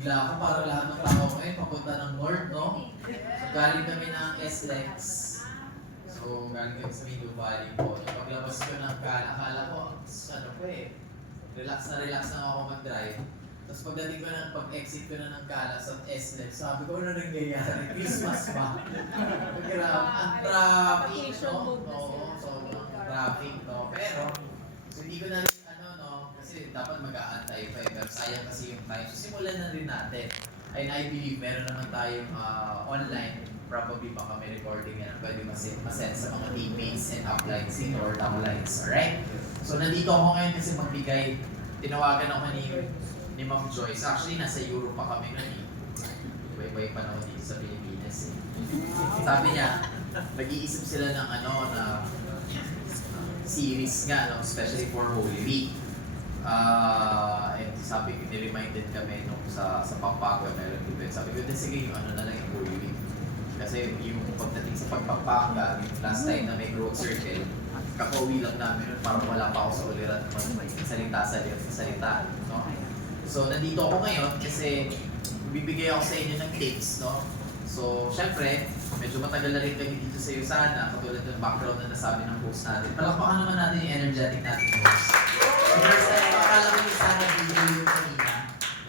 bigla ako para lahat ng tao ngayon papunta ng north, no? So galing kami ng SLEX. So galing kami sa Middle Valley po. So, paglabas ko ng akala ko, ano po eh, relax na ako mag-drive. Tapos pagdating ko na, pag-exit ko na ng Kala sa SLEX, sabi ko, ano nangyayari? Christmas ba? Grabe, ang traffic, no? Oo, sobrang traffic, no? Pero, so hindi ko na rin, kasi dapat mag-aantay pa eh, pero sayang kasi yung time. So simulan na rin natin. And I believe meron naman tayong online, probably baka may recording yan, pwede masend sa mga teammates and uplines or downlines, alright? So nandito ako ngayon kasi magbigay, tinawagan ako ni Ma'am Joyce. Actually, nasa Europe pa kami nun eh. Iba-iba pa ako dito sa Pilipinas eh. Sabi niya, mag-iisip sila ng na series nga, no? Especially for Holy Week. And sabi ko, nireminded kami nung sa Pampanga, meron event. Sabi ko, sige, yung na lang yung Holy Week. Kasi yung pagdating sa Pampanga, yung last time na may growth circle, kakauwi lang namin nun, parang wala pa ako sa uliran salita. No? So, nandito ako ngayon kasi bibigay ako sa inyo ng tips, no? So, syempre, medyo matagal na rin kami dito sa USANA, katulad ng background na nasabi ng host natin. Palakpakan naman natin yung energetic natin host. So, first time, akala ko yung USANA video yung kanina.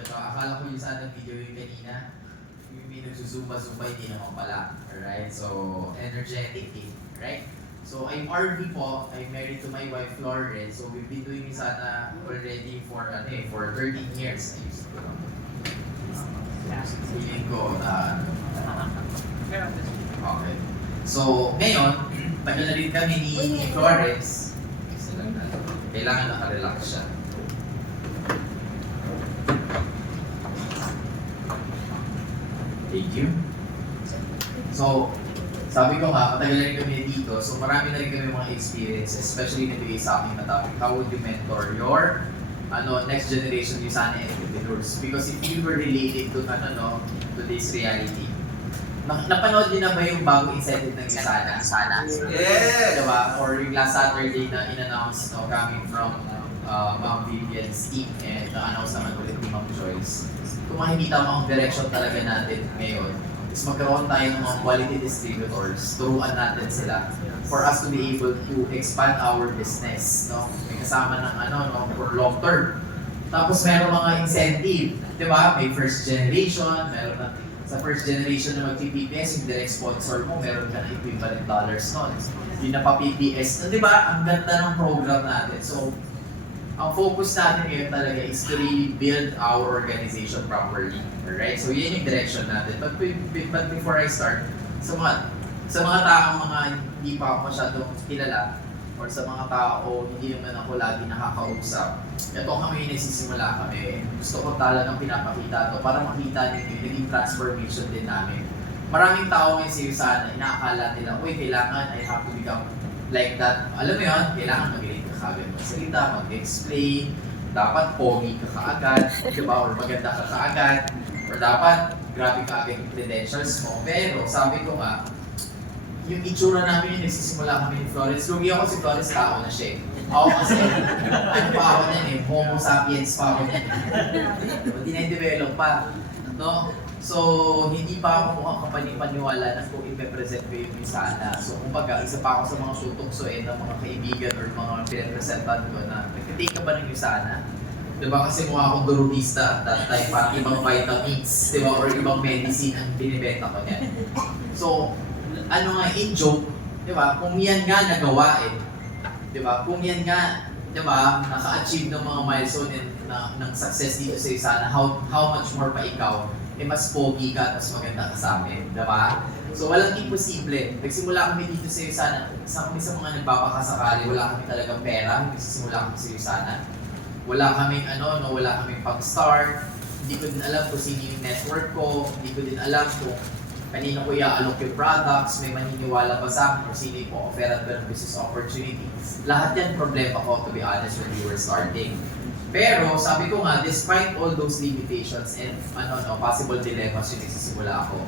Diba? Akala ko yung USANA video yung kanina. Yung may nagsusumba-zumba, hindi naman pala. Alright? So, energetic eh. Right? So, I'm RV po. I'm married to my wife, Flores. So, we've been doing USANA already for 13 years. Feeling ko na okay. So, ngayon, tagal na rin kami ni Flores. Kailangan nakarelax siya. Thank you. So, sabi ko nga, matagal na rin kami dito. So, marami na rin kami mga experiences, especially nabigay sa akin na topic. How would you mentor your next generation USANA entrepreneurs? Because if you were related to to this reality, napanood niyo na ba yung bagong incentive ng USANA? Yes! Diba? Or yung last Saturday na in-announce coming from Ma'am Vivian's team and na-announce naman ulit ni Ma'am Joyce. Kung makikita mo ang direction talaga natin ngayon, is magkaroon tayo ng mga quality distributors, turuan natin sila for us to be able to expand our business. No? May kasama ng for long term. Tapos meron mga incentive, di ba? May first generation, meron na sa first generation na mag-PPS, yung direct sponsor mo, meron ka na equivalent dollars nun. Yung napa-PPS, di ba? Ang ganda ng program natin. So, ang focus natin ngayon talaga is to really build our organization properly. Alright? So, yun yung direction natin. But before I start, sa mga taong hindi pa ako masyadong kilala, or sa mga tao hindi naman ako lagi nakakausap, ito kami nagsisimula kami. Gusto ko talagang pinapakita to para makita ninyo yung naging transformation din namin. Maraming tao ngayon sa USANA, inaakala nila, uy, kailangan I have to become like that. Alam mo yun, kailangan magaling ka kaagad magsalita, mag-explain, dapat pogi ka kaagad, diba? Or maganda ka kaagad, or dapat grabe ka agad yung credentials mo. Pero sabi ko nga, yung itsura namin yung nagsisimula kami ni Flores. Lugi ako si Flores, tao na siya. Ako kasi, pa ako niyan eh, homo sapiens pa ako niyan. Dine-develop pa. No? So, hindi pa ako mukhang kapani-paniwala na kung ipe-present ko yung USANA. So, kumbaga, isa pa ako sa mga sutoksoin ng mga kaibigan or mga pinrepresentan ko na nagtitake ka ba ng USANA? Diba kasi mukha akong durugista at that time, parang ibang vitamins, diba? Or ibang medicine ang binibenta ko niyan. So, in joke, di ba? Kung yan nga nagawa di ba? Kung yan nga, di ba, naka-achieve ng mga milestone ng success dito sa USANA, how much more pa ikaw, mas pogi ka, mas maganda ka sa amin, di ba? So, walang imposible. Nagsimula kami dito sa USANA, isa kami sa mga nagpapakasakali, wala kami talagang pera, nagsisimula kami sa USANA. Wala kaming wala kaming pag-start, hindi ko din alam kung sino yung network ko, hindi ko din alam kung kanina ko i-alok yung products, may maniniwala ba sa akin, or sino yung po-offeran ba ng business opportunities. Lahat yan problema ko, to be honest, when we were starting. Pero sabi ko nga, despite all those limitations and possible dilemmas yung nagsisimula ako,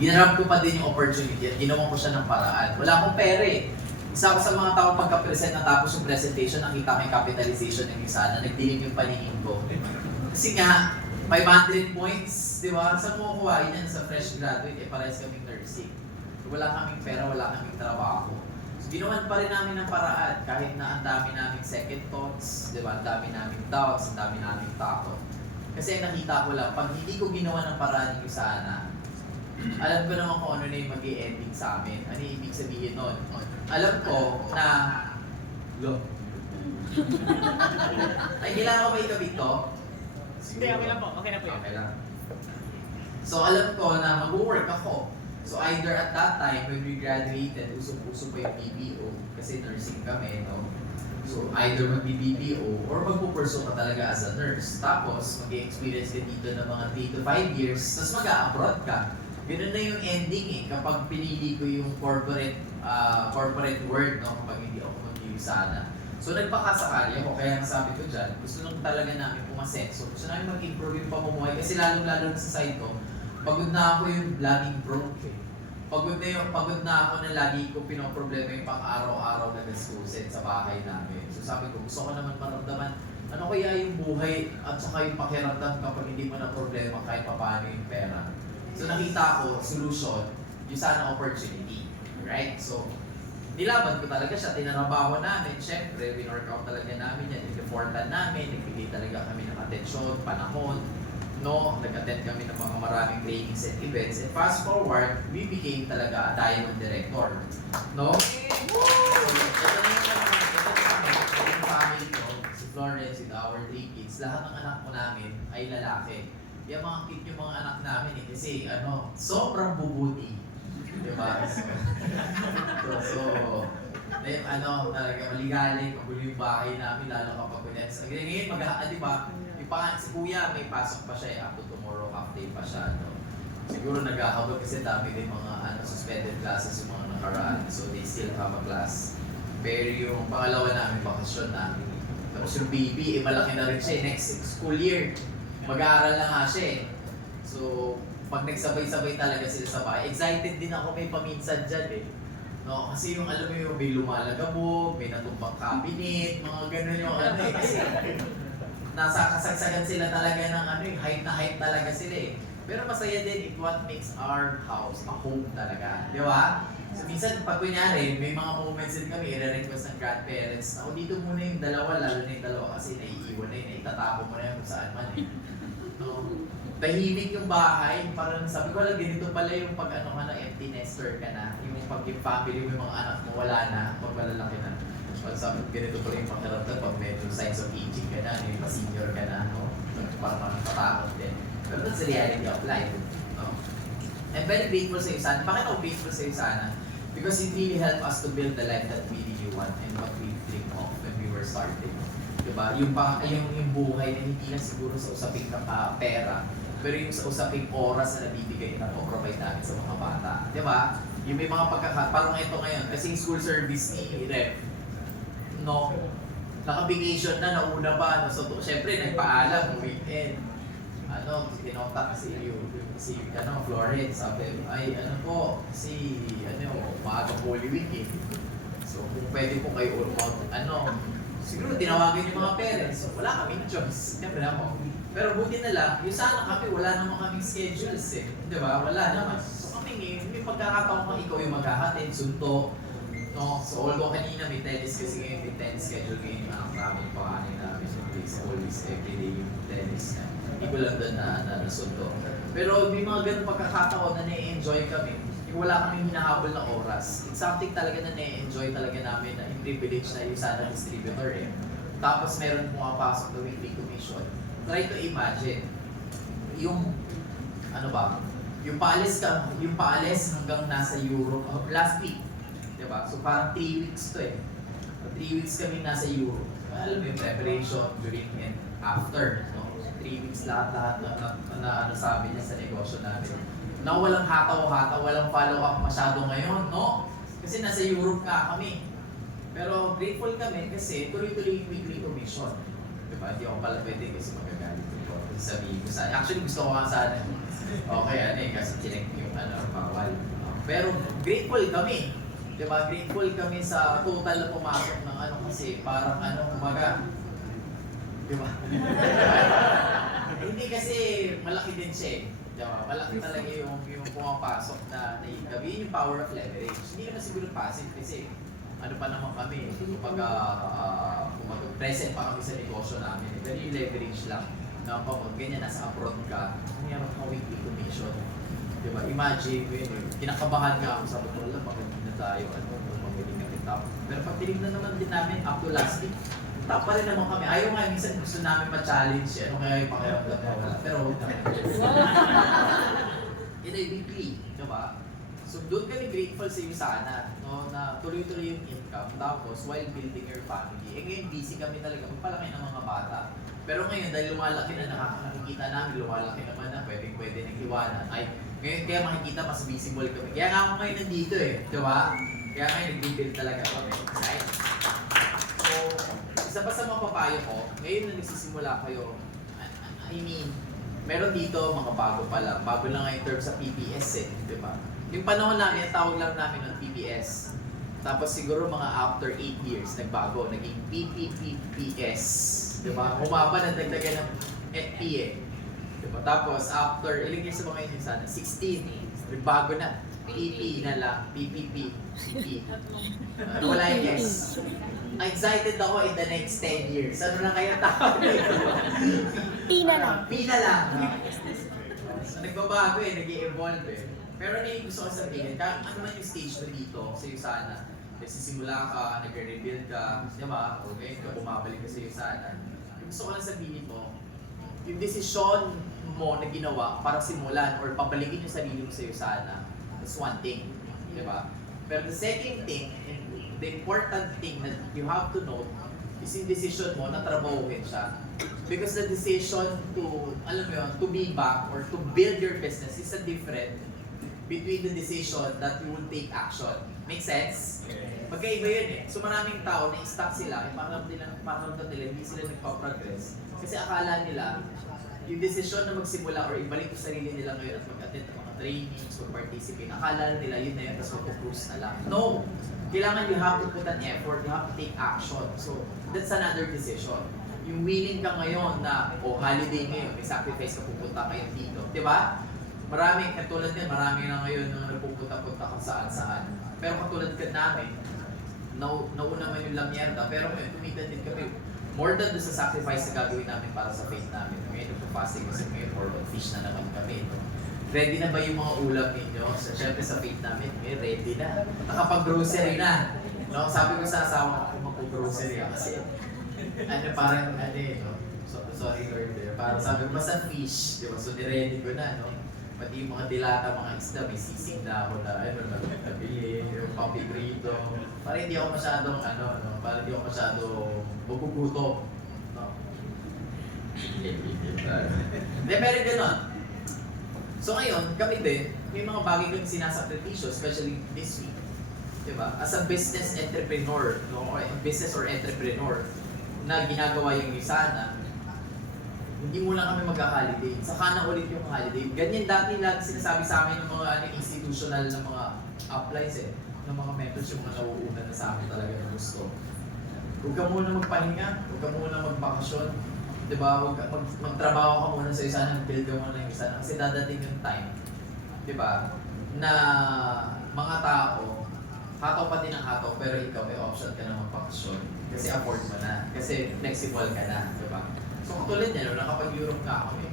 ginarap ko pa din yung opportunity at ginawa ko siya ng paraan. Wala akong pera eh. Isa ako sa mga tao pagka-present natapos yung presentation, nakita ko yung capitalization ng USANA, nagdilim yung paningin ko. Kasi nga, 500 points, di ba? Saan mo kukuha yan sa fresh graduate? Eh, parehas kaming nursing. So, wala kaming pera, wala kaming trabaho. So, ginawan pa rin namin ng paraan kahit na ang dami naming second thoughts, di ba? Ang dami naming doubts, ang dami naming takot. Kasi nakita ko lang, pag hindi ko ginawa ng paraan yung sana, alam ko naman kung ano na yung mag-i-ending sa amin. Ano yung ibig sabihin nun? Alam ko na, ay, kailangan ko ba ikabit to? Hindi, okay lang po. Okay na po yun. Okay lang. So, alam ko na mag-work ako. So, either at that time, when we graduated, usok-usok pa yung BPO, kasi nursing kami, no? So, either mag-BPO or magpupurso ka talaga as a nurse. Tapos, mag-experience ka dito ng mga 3 to 5 years, tapos mag-a-abroad ka. Ganun na yung ending eh, kapag pinili ko yung corporate world, no? Kapag hindi ako mag-sana. So, nagpakasakali ako, kaya sabi ko dyan, gusto lang talaga namin pumasenso. Gusto namin mag-improve yung pamumuhay, kasi lalong-lalo sa side ko, pagod na ako yung laging broke eh. Pagod na ako na lagi ko pinoproblema yung pang-araw-araw na gastusin sa bahay namin. So sabi ko, gusto ko naman maramdaman, ano kaya yung buhay at saka yung pakiramdam kapag hindi mo na problema kahit paano yung pera. So nakita ko, solution, yung sana opportunity. Right? So, nilaban ko talaga siya, tinarabaho namin, syempre, winorkout talaga namin yan, in-reportan namin, nagbigay talaga kami ng atensyon, panahon, no, nag-attend kami ng mga maraming trainings and events, and fast forward, we became talaga a diamond director, no? So, ito na yung family ko, si Florence with our 3 kids, lahat ng anak ko namin ay lalaki. Yung mga cute yung mga anak namin eh, kasi sobrang bubuti. Diba? Talaga maligalig, magulo yung bahay namin, lalo kapag kunyari. Ngayon, diba, si kuya, may pasok pa siya, up to tomorrow, half day pa siya, no? Siguro naghahabag kasi dami din mga suspended classes yung mga nakaraan, so they still have a class. Pero yung pangalawa namin, bakasyon namin. Tapos yung baby, malaki na rin siya, next school year, mag-aaral na nga siya eh. So, pag nagsabay-sabay talaga sila sa bahay, excited din ako may paminsan dyan eh. No, kasi yung alam mo yung may lumalagabog, may natumbang cabinet, mga ganun yung eh. Kasi nasa kasagsagan sila talaga ng hype na hype talaga sila eh. Pero masaya din what makes our house a home talaga. Di ba? So minsan pag kunyari, may mga moments din kami, i-request ng grandparents na dito muna yung dalawa, lalo na yung dalawa kasi naiiwan na yun, itatapon mo na yun kung saan man eh. No? Tahimik yung bahay, parang sabi ko lang ganito pala yung pag empty nester ka na, yung pag yung family mo, yung mga anak mo wala na, pag malalaki na. Pag sabi ganito pala yung pakiramdam pag medyo signs of aging ka na, yung pa-senior ka na, no? Parang patakot din. Pero that's the reality of life. No? I'm very grateful sa iyo sana. Bakit ako grateful sa iyo sana? Because it really helped us to build the life that we really want and what we dream of when we were starting. Diba? Yung buhay na hindi lang siguro sa usaping pera, pero yung sa usaping oras na nabibigay na po-provide namin sa mga bata. Diba? Yung may mga parang ito ngayon, kasi yung school service ni Rep, no, naka-vacation na, nauna pa, so syempre nagpaalam, weekend, kinontak si Florence, sabi, kasi maagang Holy Week eh. So kung pwede po kayo siguro tinawagan yung mga parents, so wala kaming choice, siyempre ako. Pero buti na lang, yung sana kami, wala naman kaming schedules eh. Di ba? Wala naman. So kami may pagkakataon kung ikaw yung maghahatid, sunto. No? So although kanina may tennis kasi ngayon, may tennis schedule ngayon yung anak namin, yung panganin namin. So it's always everyday yung tennis na. Hindi ko lang doon na nasunto. Pero may mga ganun pagkakataon na na-enjoy kami. Yung wala kaming hinahabol na oras. It's something talaga na na-enjoy talaga namin na yung privilege na yung sana distributor eh. Tapos meron pumapasok na weekly commission. Try to imagine, yung paalis hanggang nasa Europe, last week, diba? So parang 3 weeks to eh. 3 weeks kami nasa Europe. Alam mo yung preparation during and after, no? 3 weeks lahat na sabi niya sa negosyo namin. Na walang hataw-hataw, walang follow-up masyado ngayon, no? Kasi nasa Europe nga kami. Pero grateful kami kasi tuloy-tuloy yung weekly commission. Diba? Hindi ako pala pwede kasi magagalit ko. Sabihin ko sana. Actually, gusto ko nga sana. Okay, kasi chinek yung bawal. Pero grateful kami. Diba? Grateful kami sa total na pumasok ng kasi parang kumaga. Diba? Hindi kasi malaki din siya eh. Diba? Malaki talaga yung pumapasok na income. Yun yung power of leverage. Hindi naman siguro passive kasi ano pa naman kami, kumbaga present pa kami sa negosyo namin. Pero yung leverage lang, na pag ganyan, nasa abroad ka, mayroon ka weekly commission. Diba? Imagine, kinakabahan ka ako sa butol lang, bakit na tayo, magaling kami top. Pero pag tinignan naman din namin, up to last week, top pa rin naman kami. Ayaw nga, minsan gusto namin ma-challenge, ano kaya yung pakiramdam na wala. Pero huwag naman. Ito yung weekly, diba? So doon kami grateful sa iyo sana, no, na tuloy-tuloy yung income, tapos while building your family. Eh ngayon busy kami talaga, magpalaki ng mga bata. Pero ngayon dahil lumalaki na, nakakakita namin, lumalaki naman na, pwede nang iwanan. Ay, ngayon kaya makikita mas visible kami. Kaya nga ako ngayon nandito eh, di ba? Kaya ngayon nag-build talaga kami. Right? So, isa pa sa mga papayo ko, ngayon na nagsisimula kayo, I mean, meron dito mga bago pa lang. Bago lang nga in terms sa PPS eh, di ba? Yung panahon namin, tawag lang namin ng PPS. Tapos siguro mga after 8 years, nagbago, naging PPPPS. Di ba? Humaba na dagdagan ng FP eh. Di ba? Tapos after, ilang years sa mga yun sana? 16. Nagbago na. PP na lang. PPP. PP. Wala yung yes. Excited ako in the next 10 years. Ano na kaya tawag nito? P na lang. P na lang. So, nagbabago eh, nag-i-evolve eh. Pero ano yung gusto ko sabihin, ano man yung stage mo dito, sa'yo sana, nagsisimula ka, nag-rebuild ka, di ba? O ngayon ka, bumabalik ka sa'yo sana. Yung gusto ko lang sabihin mo, yung desisyon mo na ginawa para simulan or pabalikin yung sarili mo sa'yo sana, that's one thing, di ba? Pero the second thing, and the important thing that you have to note, is yung decision mo na trabahuhin siya. Because the decision to, alam mo yun, to be back or to build your business is a different between the decision that you will take action. Make sense? Magkaiba yun eh. So maraming tao na stuck sila, pakiramdam nila, hindi sila nagpa-progress. Kasi akala nila, yung decision na magsimula or ibalik yung sarili nila ngayon at mag-attend ng mga trainings or participate, akala nila yun na yun, tapos mag-cruise na lang. No! Kailangan you have to put an effort, you have to take action. So that's another decision. Yung willing ka ngayon na, holiday ngayon, may sacrifice ka, pupunta kayo dito. Diba? Marami, katulad din, marami na ngayon na nagpupunta-punta kung saan-saan. Pero katulad ka namin, nauna man yung lamyerda, pero ngayon, kumita din kami. More than doon sa sacrifice na gagawin namin para sa faith namin. Ngayon, nagpapasing kasi ngayon, more on fish na naman kami. No? Ready na ba yung mga ulam ninyo? So, syempre sa faith namin, ready na. Nakapag-grocery na. No? Sabi ko sa asawa ko, mag-grocery kasi parang, no? Sorry Lord, parang sabi ko, basta fish, di ba? So, niready ko na, no? Pati yung mga dilata, mga isda, may sisig na ako na, nabili, yung papigrito. Para hindi ako masyadong, para hindi ako masyadong magugutom. No? Hindi, meron ganun. So ngayon, kami din, may mga bagay kami sinasakripisyo, especially this week. Diba? As a business entrepreneur, no? Or business or entrepreneur, na ginagawa yung sana, hindi mo lang kami mag-holiday. Saka na ulit yung holiday. Ganyan dati lang sinasabi sa amin ng mga institutional na mga uplines ng mga mentors, yung mga nauuna na sa amin talaga na gusto. Huwag ka muna magpahinga, huwag ka muna magbakasyon. Diba? Huwag ka magtrabaho ka muna sa isa na, build ka muna yung isa na. Kasi dadating yung time, diba? Na mga tao, hataw pa din ang hataw, pero ikaw may option ka na magbakasyon. Kasi afford mo na. Kasi flexible ka na, diba? So katulad niya, nakapag-Europe ka kami.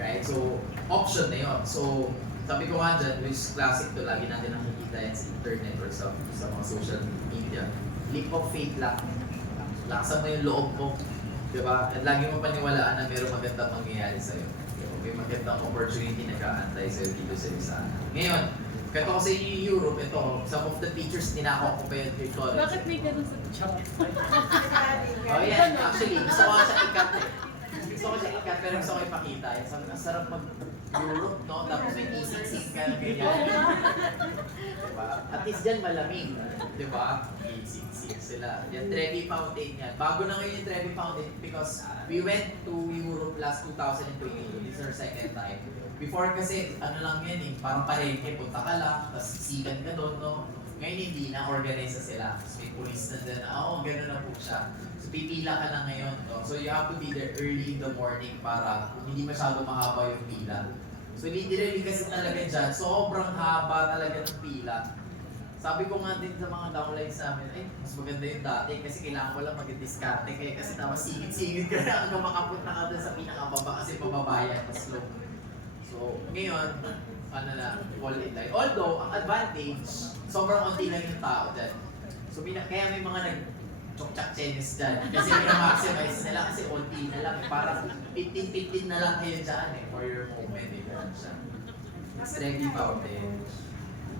Right? So, option na yun. So, sabi ko nga dyan, which classic to, lagi natin nakikita yan sa internet or sa mga social media. Leap of faith lang. Laksan mo yung loob mo. Diba? At lagi mo paniwalaan na mayroong magandang mangyayari sa'yo. Diba? May magandang opportunity na kaantay sa'yo dito sa isa. Ngayon, kahit ako sa Europe, ito, some of the teachers, ninako ko pa yun kay Florence. Bakit may ganun sa chat? Oh yeah, actually, gusto ko siya ikat eh. Gusto ko siya ikat, pero gusto ko ipakita. Sabi, ang sarap mag-Europe, no? Tapos may ising-sing ka na ganyan. Diba? At least dyan malamig. Diba? Ising-sing sila. Yan, Trevi Fountain yan. Bago na ngayon yung Trevi Fountain because we went to Europe last 2022. This is our second time. Before kasi, ano lang yan eh, parang parengke, punta ka lang, tapos sigan ka doon, no? Ngayon hindi na, organize na sila. So, may police na dyan, gano'n na po siya. So, pipila ka lang ngayon, no? So, you have to be there early in the morning para hindi masyado mahaba yung pila. So, literally kasi talaga dyan, sobrang haba talaga ng pila. Sabi ko nga din sa mga downlines namin, ay, mas maganda yung dati kasi kailangan ko lang mag-discarte kayo kasi tapos singit-singit ka na hanggang makapunta ka doon sa pinakababa kasi pababayan, mas slow. So, ngayon, ano na, all in line. Although, ang advantage, sobrang onti lang yung tao dyan. So, kaya may mga nag-chok-chak chenis dyan. Kasi maximize nila kasi onti na lang. Parang 15-15 na lang kayo dyan for your moment. Ganun siya. Mas ready fountain.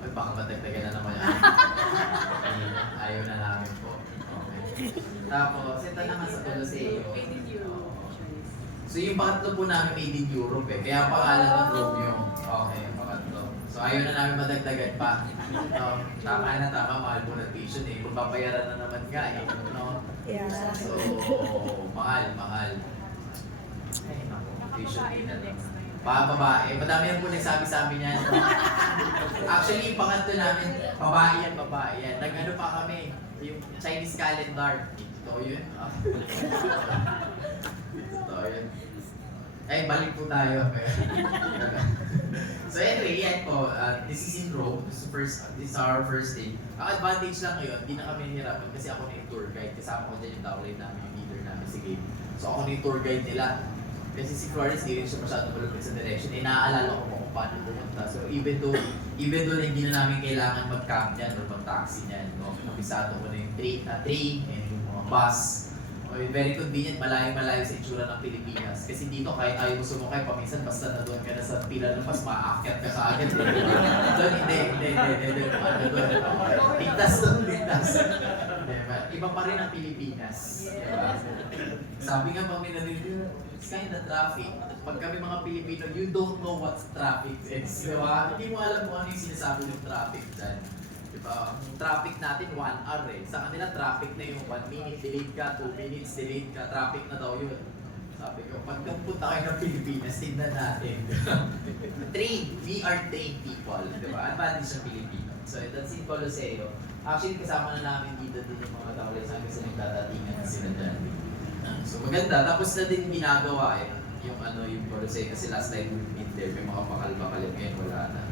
Ay, baka matagtagan na naman yan. Ayaw na namin po. Okay. Tapos, ito naman sa Colosseum. So yung pangatlo po namin made in Europe eh. Kaya ang pangalan ng Romeo. Okay, yung pangatlo. So ayaw na namin madagdagan pa. Tama na tama, mahal po ng tuition eh. Kung papayaran na naman nga eh. No? Yeah. So, mahal. Ay, naku, tuition fee na naman. Babae. Madami yan po nagsabi sa amin yan. Actually, yung pangatlo namin, babae yan. Nag-ano pa kami, yung Chinese calendar. Ito yun. Totoo yun. Ay, balik po tayo. So anyway, yan po. This is in Rome. This is our first day. Ang advantage lang ngayon, hindi na kami nahirapan kasi ako na yung tour guide. Kasama ko dyan yung downline namin, yung leader namin si Gabe. So ako na yung tour guide nila. Kasi si Florence, hindi rin siya masyadong malapit sa direction. Naaalala ko kung paano pumunta. So even though hindi na namin kailangan mag-camp niyan or mag-taxi niyan, no? Kabisado ko na yung train and yung mga bus. Very convenient, malayo-malayo sa itsura ng Pilipinas. Kasi dito kahit ayaw mo sumakay, paminsan basta na doon ka na sa pila ng bus, maaakyat ka kaagad. Doon, hindi. Ano doon? Ligtas. Iba pa rin ang Pilipinas. Diba? Sabi nga pang minaril, it's kind of traffic. Pag kami mga Pilipino, you don't know what traffic is. Diba? Hindi mo alam kung ano yung sinasabi ng traffic dyan. Diba? Ang traffic natin 1 hour eh. Sa kanila traffic na yung 1 minute delayed ka, 2 minutes delayed ka, traffic na daw yun. Sabi ko, pag punta kayo ng Pilipinas, tignan natin. We are trained people. Diba? Advantage sa Pilipino. So that's in Colosseum. Actually, kasama na namin dito din yung mga tao sa kasi nagtatatingan na sila dyan. So maganda. Tapos na din ginagawa eh. Yung Colosseum. Kasi last time we meet there, may mga bakal-bakal ngayon wala na.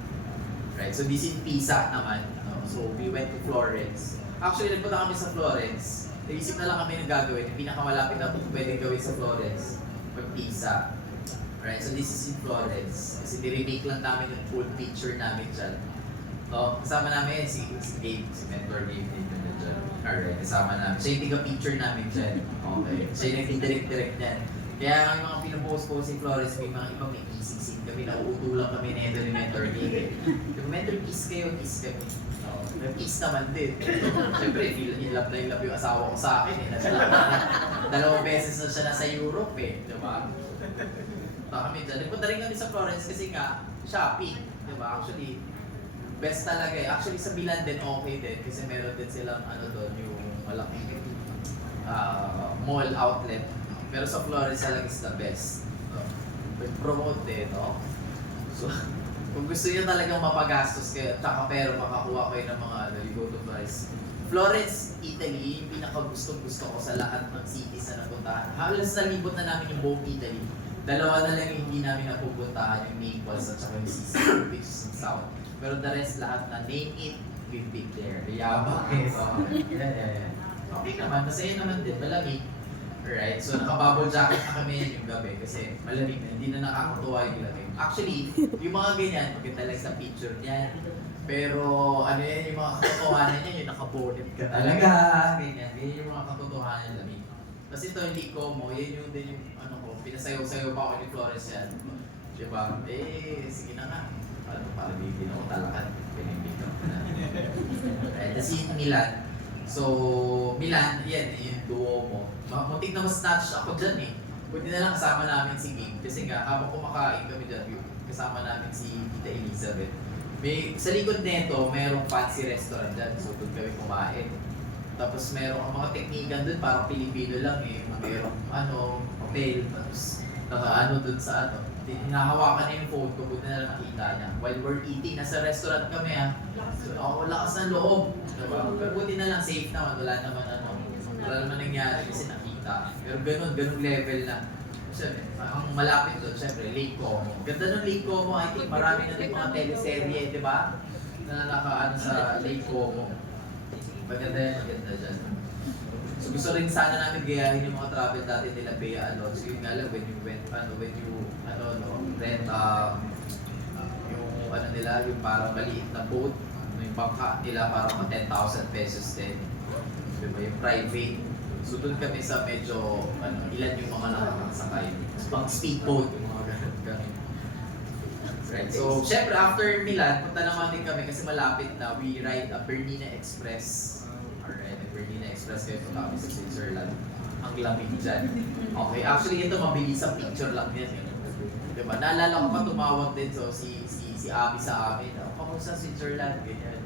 Right? So this is Pisa naman. So we went to Florence. Actually, nagpunta kami sa Florence. Nag-isip na lang kami ng gagawin. Yung pinakamalapit na ito pwedeng gawin sa Florence. Pag Pisa. Right? So this is in Florence. Kasi niremake lang namin yung full picture namin dyan. Kasama namin si Gabe, si Mentor Gabe din na dyan. Alright, kasama namin. Siya yung tiga-picture namin dyan. Okay. Siya yung nag-direct dyan. Kaya ang mga pinupost ko si Florence, may mga ibang may kissing kami, nauutulang kami na ito ni Mentor Gabe. Yung Mentor, kiss kayo, kiss kami. Nag-kiss naman din. Siyempre, in love yung asawa ko sa akin eh. Dalawang beses na siya nasa Europe eh. Diba? Kami dyan. Nagpunta rin kami sa Florence kasi nga, shopping. Diba? Actually, best talaga eh. Actually, sa Milan din okay din. Kasi meron din silang doon, yung malaking mall outlet. Pero sa Florence talaga is the best. Promote din, no? So, kung gusto niyo talagang mapagastos kayo, tsaka pero makakuha kayo ng mga you go to Florence, Italy, yung pinaka-gusto ko sa lahat ng cities na napuntahan. Halos nalibot na namin yung buong Italy. Dalawa na lang yung hindi namin napupuntahan, yung Naples at saka yung Sicily, which is in South. Pero the rest lahat na name it, we've been there. Yabang eh. Okay naman, masaya naman din, malamig. Alright, so naka-bubble jacket na kami yung gabi kasi malamig na, hindi na nakakatuwa yung lamig. Actually, yung mga ganyan, maganda lang sa picture niyan. Pero yung mga katotohanan niya, yung naka-bonnet ka talaga, ganyan. Yan yung mga katotohanan niya lamig. Kasi ito hindi ko mo, yan yung din yung pinasayaw-sayaw pa ako ni Flores yan. Diba? Sige na nga. Para hindi na ako talakan. Pinimig ako na. Alright, tapos yung Milan. So, Milan, yan, yung Duomo. Muntik na mas-snatch ako dyan eh. Buti na lang kasama namin si Gabe. Kasi nga, habang kumakain kami dyan, kasama namin si Tita Elizabeth. Sa likod nito, merong fancy restaurant dyan. So, doon kami kumain. Tapos merong ang mga teknikan doon, parang Pilipino lang eh. Merong hotel, tapos doon sa hinahawakan niya yung phone ko, buti na lang nakita niya. While we're eating, nasa restaurant kami So, lakas ng loob. Diba? Pero buti na lang, safe naman, wala naman nangyari kasi nakita. Pero ganun level na. Siyempre, ang malapit doon, siyempre, Lake Como. Ganda ng Lake Como, I think marami na din mga teleserye, di ba? Na nakaano sa Lake Como. Maganda dyan. So gusto rin sana namin gayahin yung mga travel dati nila Bea Alonso. Yun nga lang, when you rent, yung nila, yung parang maliit na boat, yung bangka nila parang 10,000 pesos din. Diba, yung private. So doon kami sa medyo, ilan yung mga nakakasakay. Pang speedboat, yung mga ganun kami. Right. So, syempre, after Milan, punta naman din kami kasi malapit na. We ride a Bernina Express. Alright, a Bernina Express kayo punta kami sa Switzerland. Ang lamig dyan. Okay, actually ito mabilis sa picture lang yan. Diba? Naalala ko pa tumawag din si Abby sa amin. Kamusta sa Switzerland? Ganyan.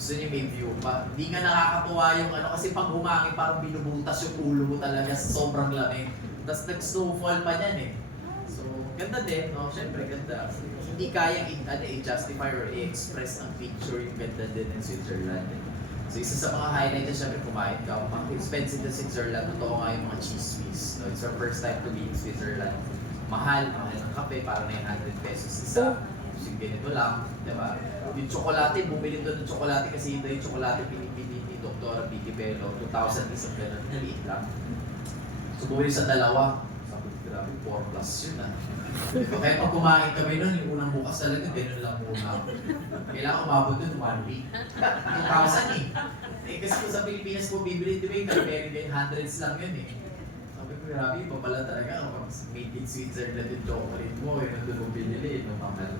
Gusto niya may view pa. Hindi nga nakakatuwa yung kasi pag humangin parang binubutas yung ulo mo talaga sa sobrang lamig. Tapos nag-snowfall pa niyan So, ganda din, no? Siyempre, ganda. Hindi kayang i-justify or i-express ng picture yung ganda din ng Switzerland. So, isa sa mga highlights na siyempre kumain ka. Ang expensive na Switzerland, totoo nga yung mga cheese whiz. No? It's our first time to be in Switzerland. Mahal ng kape, parang 900 pesos isa. So, ganito lang, di ba? Yung tsokolate, bumili doon ng tsokolate kasi ito yung tsokolate pinipili ni Dr. Vicky Bello, 2,000 isang gano'n, naliit lang. So, bumili sa dalawa. Sabi ko, grabe, 4 plus yun Diba? Kaya pag kumain kami nun, yung unang bukas talaga, gano'n lang muna. Kailangan umabot dun 1 week. 2,000 kasi kung sa Pilipinas po bibili, di ba yung Calvary din, hundreds lang yun Sabi ko, grabe, iba pala talaga. Kapag made in Switzerland yung chocolate mo, yun ang doon mo binili, no, mahal.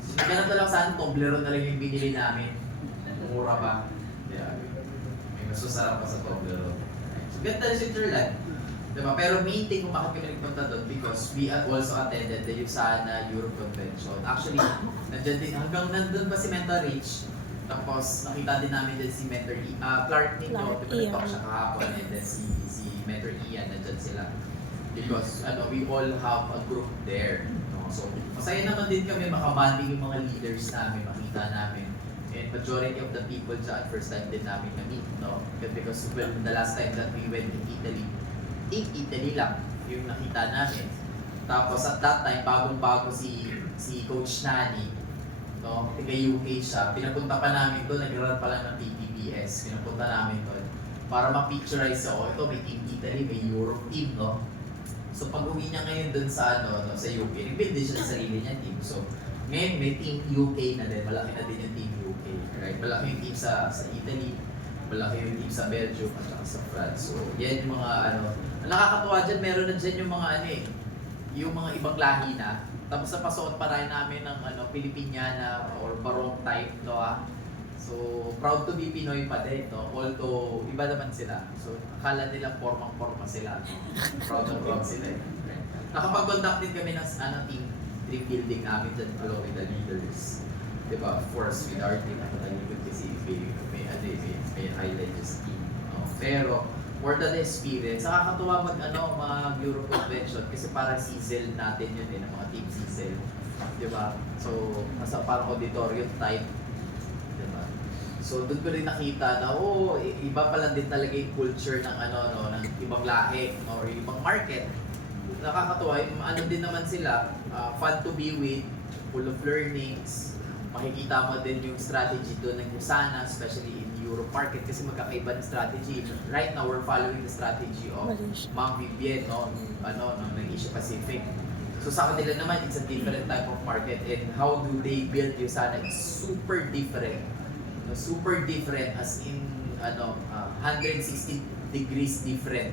So, ganito lang saan, Toblerone na lang yung binili namin. Mura pa. Kaya, may mas masarap pa sa Toblerone. So, ganda yung Switzerland. Diba? Pero main thing kung bakit kami nagpunta doon because we also attended the USANA Europe Convention. Actually, nandiyan din, hanggang nandun pa si Mentor Rich. Tapos nakita din namin din si Mentor Clark Nino, diba nagtalk siya kahapon, and then si Mentor Ian, nandiyan sila. Because we all have a group there. No? So, masaya naman din kami makabanding yung mga leaders namin, makita namin. And majority of the people dyan, first time din namin na-meet. No? Because the last time that we went in Italy lang yung nakita namin. Tapos at that time, bagong-bago si Coach Nani, no? Taga UK siya. Pinapunta pa namin doon, nag-run pa lang ng TTBS. Pinapunta namin doon para ma-picturize ito may Team Italy, may Europe team, no? So pag uwi niya ngayon doon sa sa UK, nag-build din siya sa sarili niya team. So ngayon may Team UK na din, malaki na din yung Team UK. Right? Malaki yung team sa Italy, malaki yung team sa Belgium at saka sa France. So yan yung mga nakakatuwa dyan, meron na dyan yung mga yung mga ibang lahi na. Tapos napasuot pa rin namin ng Filipiniana or Barong type, So, proud to be Pinoy pa din, Although, iba naman sila. So, akala nila formang-forma sila, Proud na proud sila, Nakapag-conduct din kami ng team building namin dyan along with the leaders. Diba? Of course, with our team, nalilipid kasi may highlight just team. Pero, more than the experience, nakakatuwa mag-Euro Convention kasi parang sizzle natin yun ng mga team sizzle. Diba? So, nasa parang auditorium type. Diba? So, doon ko rin nakita na, iba pala din talaga yung culture ng ng ibang lahi or ibang market. Nakakatuwa, din naman sila, fun to be with, full of learnings. Makikita mo din yung strategy doon ng USANA, especially in Europe market kasi magkakaiba ng strategy. Right now, we're following the strategy of Mount Vivian, ng Asia Pacific. So sa kanila naman, it's a different type of market and how do they build USANA? It's super different. Super different as in 160 degrees different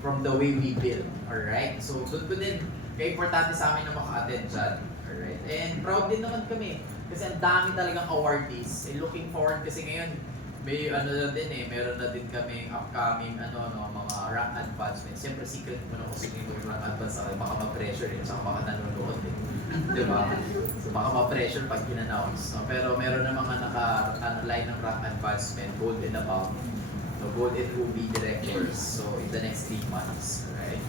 from the way we build. Alright? So doon ko din, kaya importante sa amin na maka-attend dyan. Alright? And proud din naman kami. Kasi ang dami talagang awardees. And looking forward kasi ngayon, may meron na din kami upcoming mga rank advancement. Siyempre secret mo na kung sino yung rank advance sa baka ma-pressure saka baka nanonood Diba? So baka ma-pressure pag in-announce. No? Pero meron na mga naka-line ng rank advancement, gold and above. No, gold and ruby directors. So in the next 3 months. Right?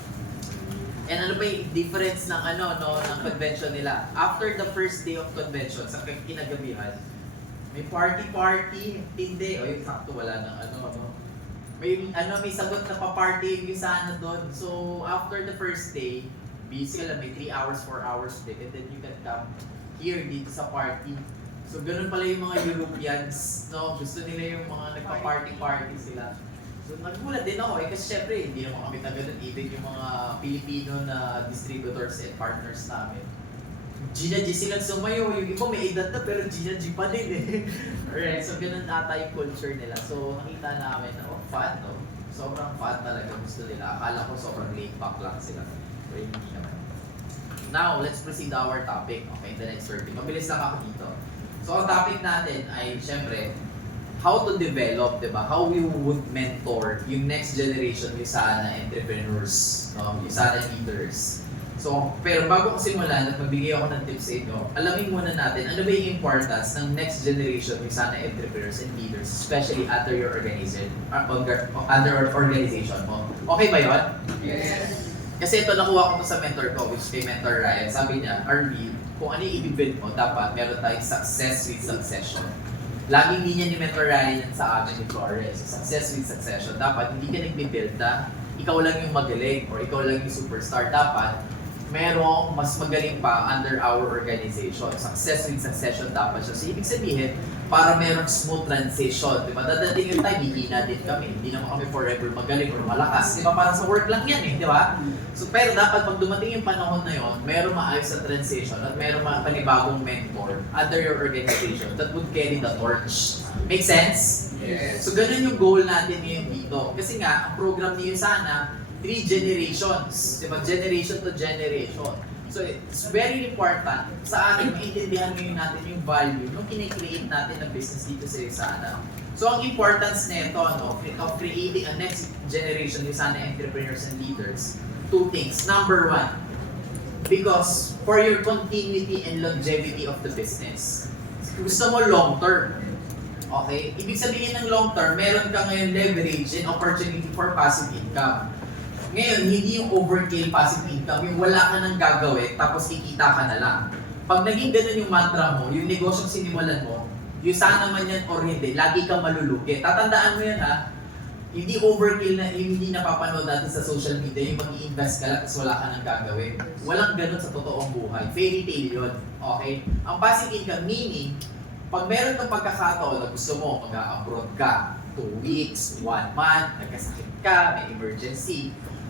And ano ba yung difference ng ng convention nila? After the first day of convention, sa kinagabihan, may party, hindi. O yung sakto, wala ng may sagot na pa-party yung sana doon. So, after the first day, busy ka lang, may 3 hours, 4 hours din, and then you can come here dito sa party. So, ganun pala yung mga Europeans, no? Gusto nila yung mga nagpa-party sila. So, nagulat din ako kasi syempre, hindi naman kami na ganun, even yung mga Filipino na distributors and partners namin. Gina G silang sumayo, yung iba may edad na pero Gina G pa din eh. Alright, so ganun ata yung culture nila. So, nakita namin na, fun, no? Sobrang fun talaga gusto nila. Akala ko sobrang laid back lang sila. Pero hindi naman. Now, let's proceed to our topic. Okay, the next survey. Mabilis lang ako dito. So, ang topic natin ay, syempre, how to develop, di ba? How we would mentor yung next generation, yung sana entrepreneurs, no? Yung sana leaders. So, pero bago ko simulan at magbigay ako ng tips sa inyo, alamin muna natin ano ba yung importance ng next generation, yung sana entrepreneurs and leaders, especially under your organization, mo. Okay ba yun? Yes. Kasi ito, nakuha ko to sa mentor ko, which kay Mentor Ryan. Sabi niya, Arvin, kung ano yung i-build mo, dapat meron tayong success with succession. Laging linya ni Mentor Ryan yan sa amin ni Flores. Success with succession. Dapat hindi ka nagbe-build na ikaw lang yung magaling or ikaw lang yung superstar. Dapat merong mas magaling pa under our organization. Success with succession dapat siya. So, ibig sabihin, para merong smooth transition. Diba? Dadating yung time, hihina din kami. Hindi naman kami forever magaling or malakas. Diba? Parang sa work lang yan eh. Diba? So, pero dapat pag dumating yung panahon na yon, merong maayos sa transition at merong panibagong mentor under your organization that would carry the torch. Make sense? Yes. So, ganun yung goal natin ngayon dito. Kasi nga, ang program niyo sana, 3 generations, diba? Generation to generation. So, it's very important sa atin maintindihan ngayon natin yung value nung kine-create natin ng business dito sa Yusana. So, ang importance nito, of creating a next generation Yusana entrepreneurs and leaders, 2 things. Number 1, because for your continuity and longevity of the business. Gusto mo long term. Okay? Ibig sabihin ng long term, meron ka ngayon leverage and opportunity for passive income. Ngayon, hindi yung overkill passive income, yung wala ka nang gagawin, tapos kikita ka na lang. Pag naging ganun yung mantra mo, yung negosyong sinimulan mo, yung sana man yan or hindi, lagi kang malulugi. Tatandaan mo yan ha, hindi overkill na, yung hindi napapanood natin sa social media, yung mag-i-invest ka lang tapos wala ka nang gagawin. Walang ganun sa totoong buhay. Fairy tale yun. Okay? Ang passive income, meaning, pag meron kang pagkakataon na gusto mo, mag-abroad ka, 2 weeks, 1 month, nagkasakit ka, may emergency,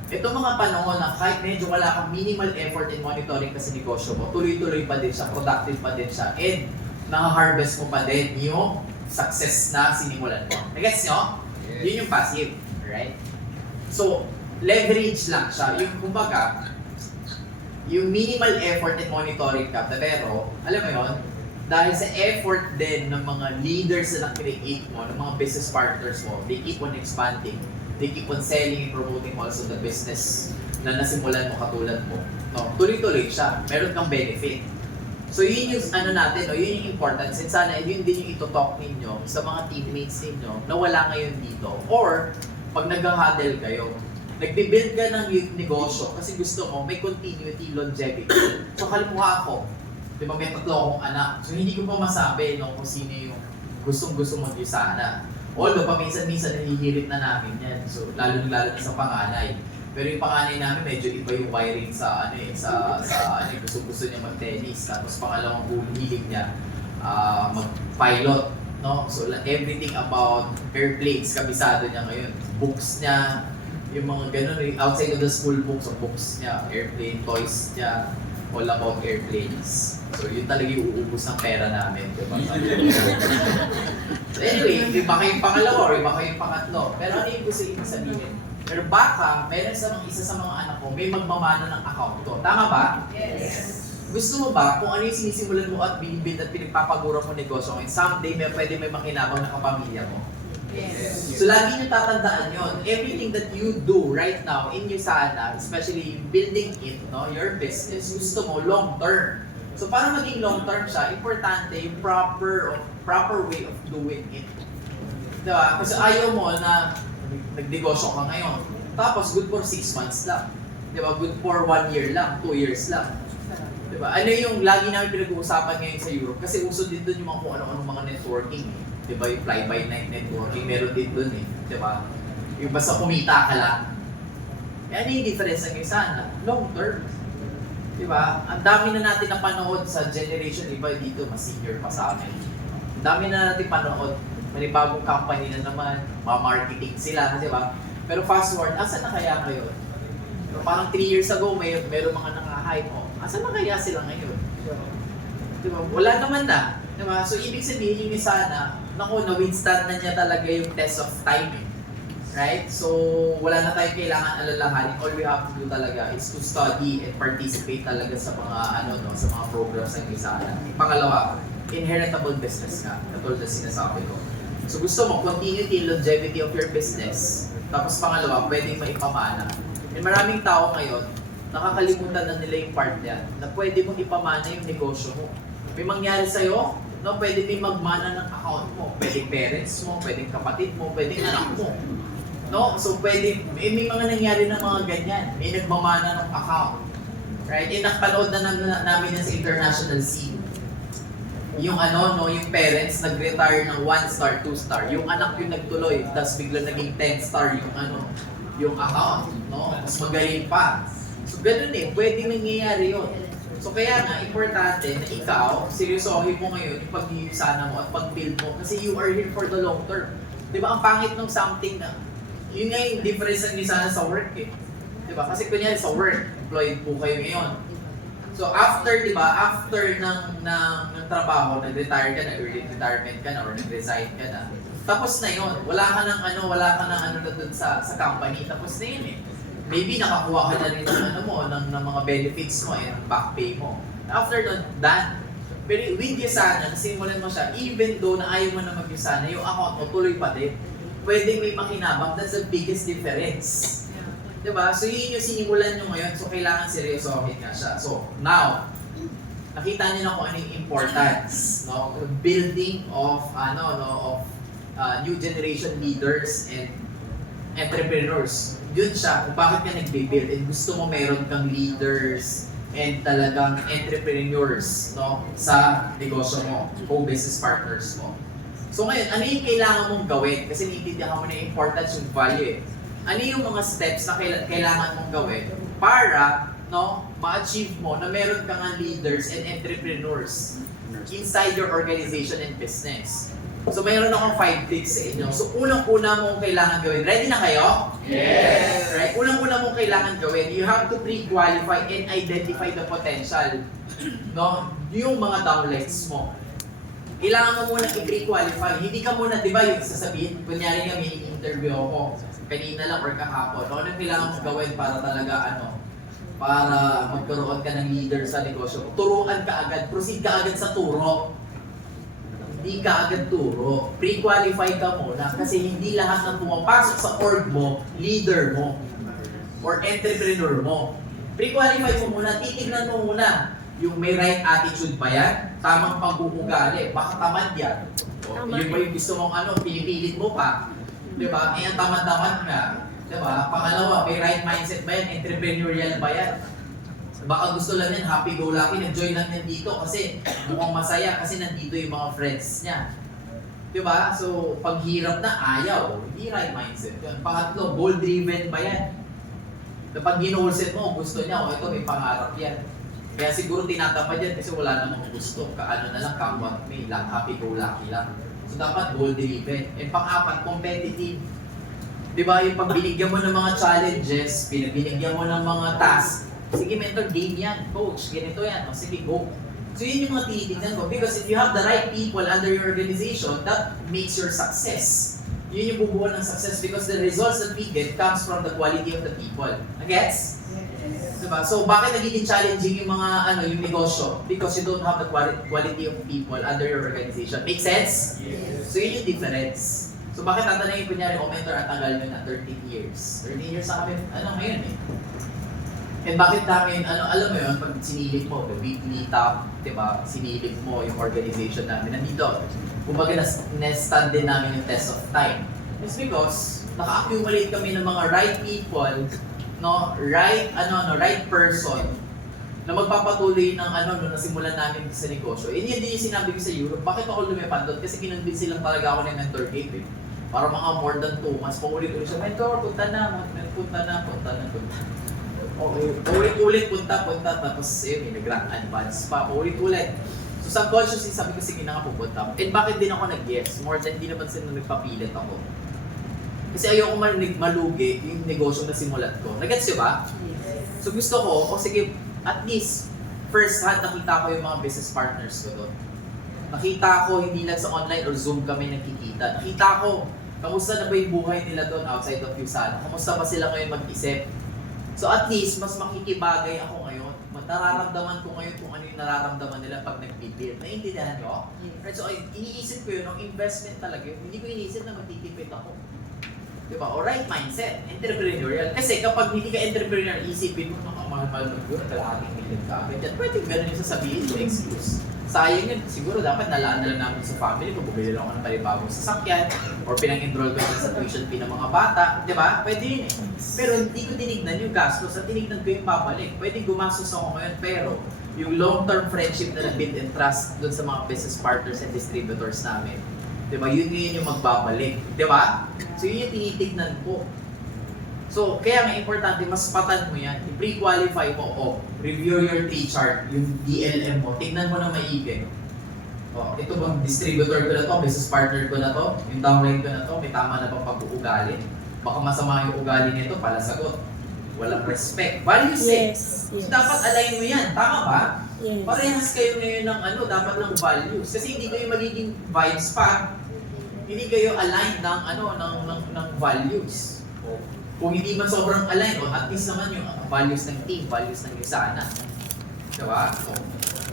itong mga panahon na kahit medyo wala kang minimal effort in monitoring ka sa negosyo mo, tuloy-tuloy pa din siya, productive pa din siya, and naka-harvest mo pa din yung success na sinimulan mo. I-gets nyo? Yes. Yun yung passive, right? So, leverage lang siya. Yung kumbaga, yung minimal effort in monitoring ka, pero, alam mo yun, dahil sa effort din ng mga leaders na na-create mo, ng mga business partners mo, they keep on expanding. They keep on selling and promoting also the business na nasimulan mo katulad mo. No, tuloy-tuloy siya. Meron kang benefit. So yun yung natin, yun yung importance. And sana yun din yung ito-talk ninyo sa mga teammates ninyo na wala ngayon dito. Or, pag nag-huddle kayo, nagbe-build ka ng negosyo kasi gusto mo may continuity, longevity. So halimbawa ako, di ba may 3 akong anak. So hindi ko pa masabi kung sino yung gustong-gusto mo yung sana. Although, paminsan-minsan nahihirit na namin yan. So, lalo na sa panganay. Pero yung panganay namin, medyo iba yung wiring sa gusto niya mag-tennis. Tapos pangalawang hilig niya, mag-pilot. No? So, everything about airplanes, kabisado niya ngayon. Books niya, yung mga ganun, outside of the school books, books niya, airplane toys niya, all about airplanes. So, yun talaga yung uubos ng pera namin. Diba? So anyway, iba kayong pangalawa or iba kayong pangatlo. Pero ano yung gusto ibig sabihin? Pero baka, meron isa sa mga anak ko, may magmamana ng account to. Tama ba? Yes. Gusto mo ba kung ano yung sinisimulan mo at binibuild at pinagpapagura mo negosyo ngayon, someday pwede may makinabang na kapamilya mo? Yes. So lagi nyo tatandaan yon. Everything that you do right now in Yusana, especially building it, your business, gusto mo long term. So para maging long term siya, importante yung proper way of doing it. Diba? Kasi ayaw mo na nagnegosyo ka ngayon. Tapos good for 6 months lang. Di ba? Good for 1 year lang, 2 years lang. Di ba? Ano yung lagi namin pinag-uusapan ngayon sa Europe? Kasi uso din doon yung mga kung ano-ano mga networking. Di ba? Yung fly-by-night networking, meron din doon eh. Di ba? Yung basta kumita ka lang. Eh, ano yung difference ng isa na? Long term. Di ba? Ang dami na natin napanood sa generation, iba dito, mas senior pa sa amin. Ang dami na natin panood. May bagong company na naman, ma-marketing sila, di ba? Pero fast forward, asan na kaya ngayon? Pero parang 3 years ago, meron mga naka-hype mo. Asan na kaya sila ngayon? Di ba? Wala naman na. Di ba? So, ibig sabihin ni sana, naku, na-withstand na niya talaga yung test of time. Right? So, wala na tayong kailangan alalahanin. All we have to do talaga is to study and participate talaga sa mga sa mga programs ng Isana. Pangalawa, inheritable business ka. Katulad na sinasabi ko. So, gusto mo, continuity and longevity of your business. Tapos pangalawa, pwedeng maipamana. And maraming tao ngayon, nakakalimutan na nila yung part niya na pwede mong ipamana yung negosyo mo. May mangyari sa'yo, no, pwede may magmana ng account mo. Pwedeng parents mo, pwedeng kapatid mo, pwedeng anak mo. No? So pwede, may mga nangyari ng mga ganyan. May nagmamana ng account. Right? And nakapanood na namin yan sa international scene. Yung yung parents nag-retire ng 1 star, 2 star. Yung anak yung nagtuloy, tapos bigla naging 10 star yung account. No? Mas magaling pa. So ganun eh, pwedeng nangyayari yun. So kaya nga, importante na ikaw, seryosohin mo ngayon yung pag-iisana mo at pag-build mo kasi you are here for the long term. Di ba? Ang pangit ng something na, yun nga yung difference ng sana sa work eh. Di ba? Kasi kunyari sa work, employed po kayo ngayon. So after, di ba, after ng trabaho, nag-retire ka na, early retirement ka na, or nag-resign ka na, tapos na yun. Wala ka ng na dun sa company, tapos na yun eh. Maybe nakakuha ka na rin ng mga benefits mo and back pay mo. After that, done. Pero with Yesana, nasimulan mo siya, even though na ayaw mo na mag-Yesana, yung account mo tuloy pa din. Pwedeng may makinabang, that's the biggest difference. Diba? So yun yung sinimulan nyo ngayon, so kailangan seryosohin nga siya. So now, nakita niyo na kung ano yung importance, no? Building of new generation leaders and entrepreneurs. Yun siya, kung bakit ka nagbe-build and gusto mo meron kang leaders and talagang entrepreneurs, no, sa negosyo mo, co-business partners mo. So ngayon, ano yung kailangan mong gawin? Kasi naiintindihan mo na yung importance yung value eh. Ano yung mga steps na kailangan mong gawin para ma-achieve mo na meron kang leaders and entrepreneurs inside your organization and business. So mayroon akong 5 tips sa inyo. So unang-una mong kailangan gawin. Ready na kayo? Yes! Right? Unang-una mong kailangan gawin, you have to pre-qualify and identify the potential. No? Yung mga downlights mo. Kailangan mo muna i-pre-qualify. Hindi ka muna, di ba, yung sasabihin, kunyari nga may interview ako, kanina lang or kahapon, ano kailangan mong gawin para talaga, para magkaroon ka ng leader sa negosyo mo. Turuan ka agad, proceed ka agad sa turo. Hindi ka agad turo. Pre-qualify ka muna kasi hindi lahat ng pumapasok sa org mo, leader mo, or entrepreneur mo. Pre-qualify mo muna, titignan mo muna yung may right attitude ba yan? Tamang pag-uugali, baka tamad yan. O, yun ba yung gusto mong pinipilit mo pa? Diba? Eh, ang tamad-tamad nga. Diba? Pangalawa, may right mindset ba yan? Entrepreneurial ba yan? Baka gusto lang yan, happy-go-lucky, nag-join lang yan dito kasi mukhang masaya kasi nandito yung mga friends niya. Diba? So, pag hirap na, ayaw. Hindi right mindset yun. Pangatlo, goal-driven ba yan? Pag ginulset mo, gusto niya, ito may pangarap yan. Kaya siguro tinatamad yan kasi wala namang gusto. Kaano na lang, come what may lang, happy-go-lucky lang. So dapat goal-driven. And pang-apat, competitive. Diba, yung pag binigyan mo ng mga challenges, binigyan mo ng mga tasks, sige mentor, game yan, coach, ganito yan, o sige go. So yun yung mga tinitignan ko. Because if you have the right people under your organization, that makes your success. Yun yung bubuo ng success because the results that we get comes from the quality of the people. Gets? Diba? So bakit nagiging challenging yung mga yung negosyo? Because you don't have the quality of people under your organization. Make sense? Yes. So yun yung difference. So bakit tatanungin ko niya rin, mentor, at tagal nyo na 13 years. 13 years sa amin, ngayon eh. And bakit namin, alam mo yun, pag sinilip mo, the weekly top, diba, sinilip mo yung organization namin, nandito. Kumbaga, na-stand din namin yung test of time. It's because, naka-accumulate kami ng mga right people no, right person na magpapatuloy ng nasimulan namin sa negosyo. Eh, yan din yung sinabi ko sa Europe. Bakit ako lumipat doon? Kasi kinonvince lang talaga ako ng mentor game eh. Para mga more than 2 months, paulit-ulit siya, mentor, punta na. Okay, paulit-ulit, punta. Tapos yun, nag-rank advance pa, paulit-ulit. So subconsciously, sabi ko, sige na nga pupunta ako. And bakit din ako nag-yes? More than hindi naman sila nagpapilit ako. Kasi ayoko malugi yung negosyo na simulat ko. Nagets nyo ba? So gusto ko, sige, at least, first hand, nakita ko yung mga business partners ko doon. Nakita ko, hindi lang sa online or Zoom kami nakikita. Nakita ko, kamusta na ba yung buhay nila doon outside of USANA? Kamusta ba sila ngayon mag-isip? So at least, mas makikibagay ako ngayon. Nararamdaman ko ngayon kung ano yung nararamdaman nila pag nag-build. Naiintindihan nyo? Right, so iniisip ko yun, yung investment talaga yun. Hindi ko iniisip na magtitipid ako. Diba? O right mindset, entrepreneurial. Kasi kapag hindi ka entrepreneurial, isipin mo, mahal-mahal mag-gura, kalahating million ka agad yan. Pwede gano'n yung sasabihin, yung excuse. Sayang yun, siguro dapat nalaan na lang namin sa family ko, bumili lang ako ng palibagong sasakyan, or pinang-enroll ko sa tuition fee ng mga bata, di ba? Pwede yun eh. Pero hindi ko tinignan yung gastos, at tinignan ko yung babalik. Pwede gumastos ako ngayon, pero yung long-term friendship na nag-build and trust doon sa mga business partners and distributors namin, di ba? Yun yung magbabalik, di ba? So yun yung tinitignan ko. So, kaya nga importante, mas patan mo yan. I-pre-qualify mo, review your T-chart, yung DLM mo, tingnan mo na maigi. Ito bang distributor ko na to, business partner ko na to, yung downline ko na to, may tama na bang pag-uugali? Baka masama yung ugali nito, pala sagot. Walang respect. Values eh. Yes. So, dapat align mo yan. Tama ba? Yes. Parehas kayo ngayon ng dapat ng values. Kasi hindi kayo magiging vibes pa. Hindi kayo aligned ng values. Kung hindi man sobrang aligned, at least naman yung values ng team, values ng USANA. Diba? So,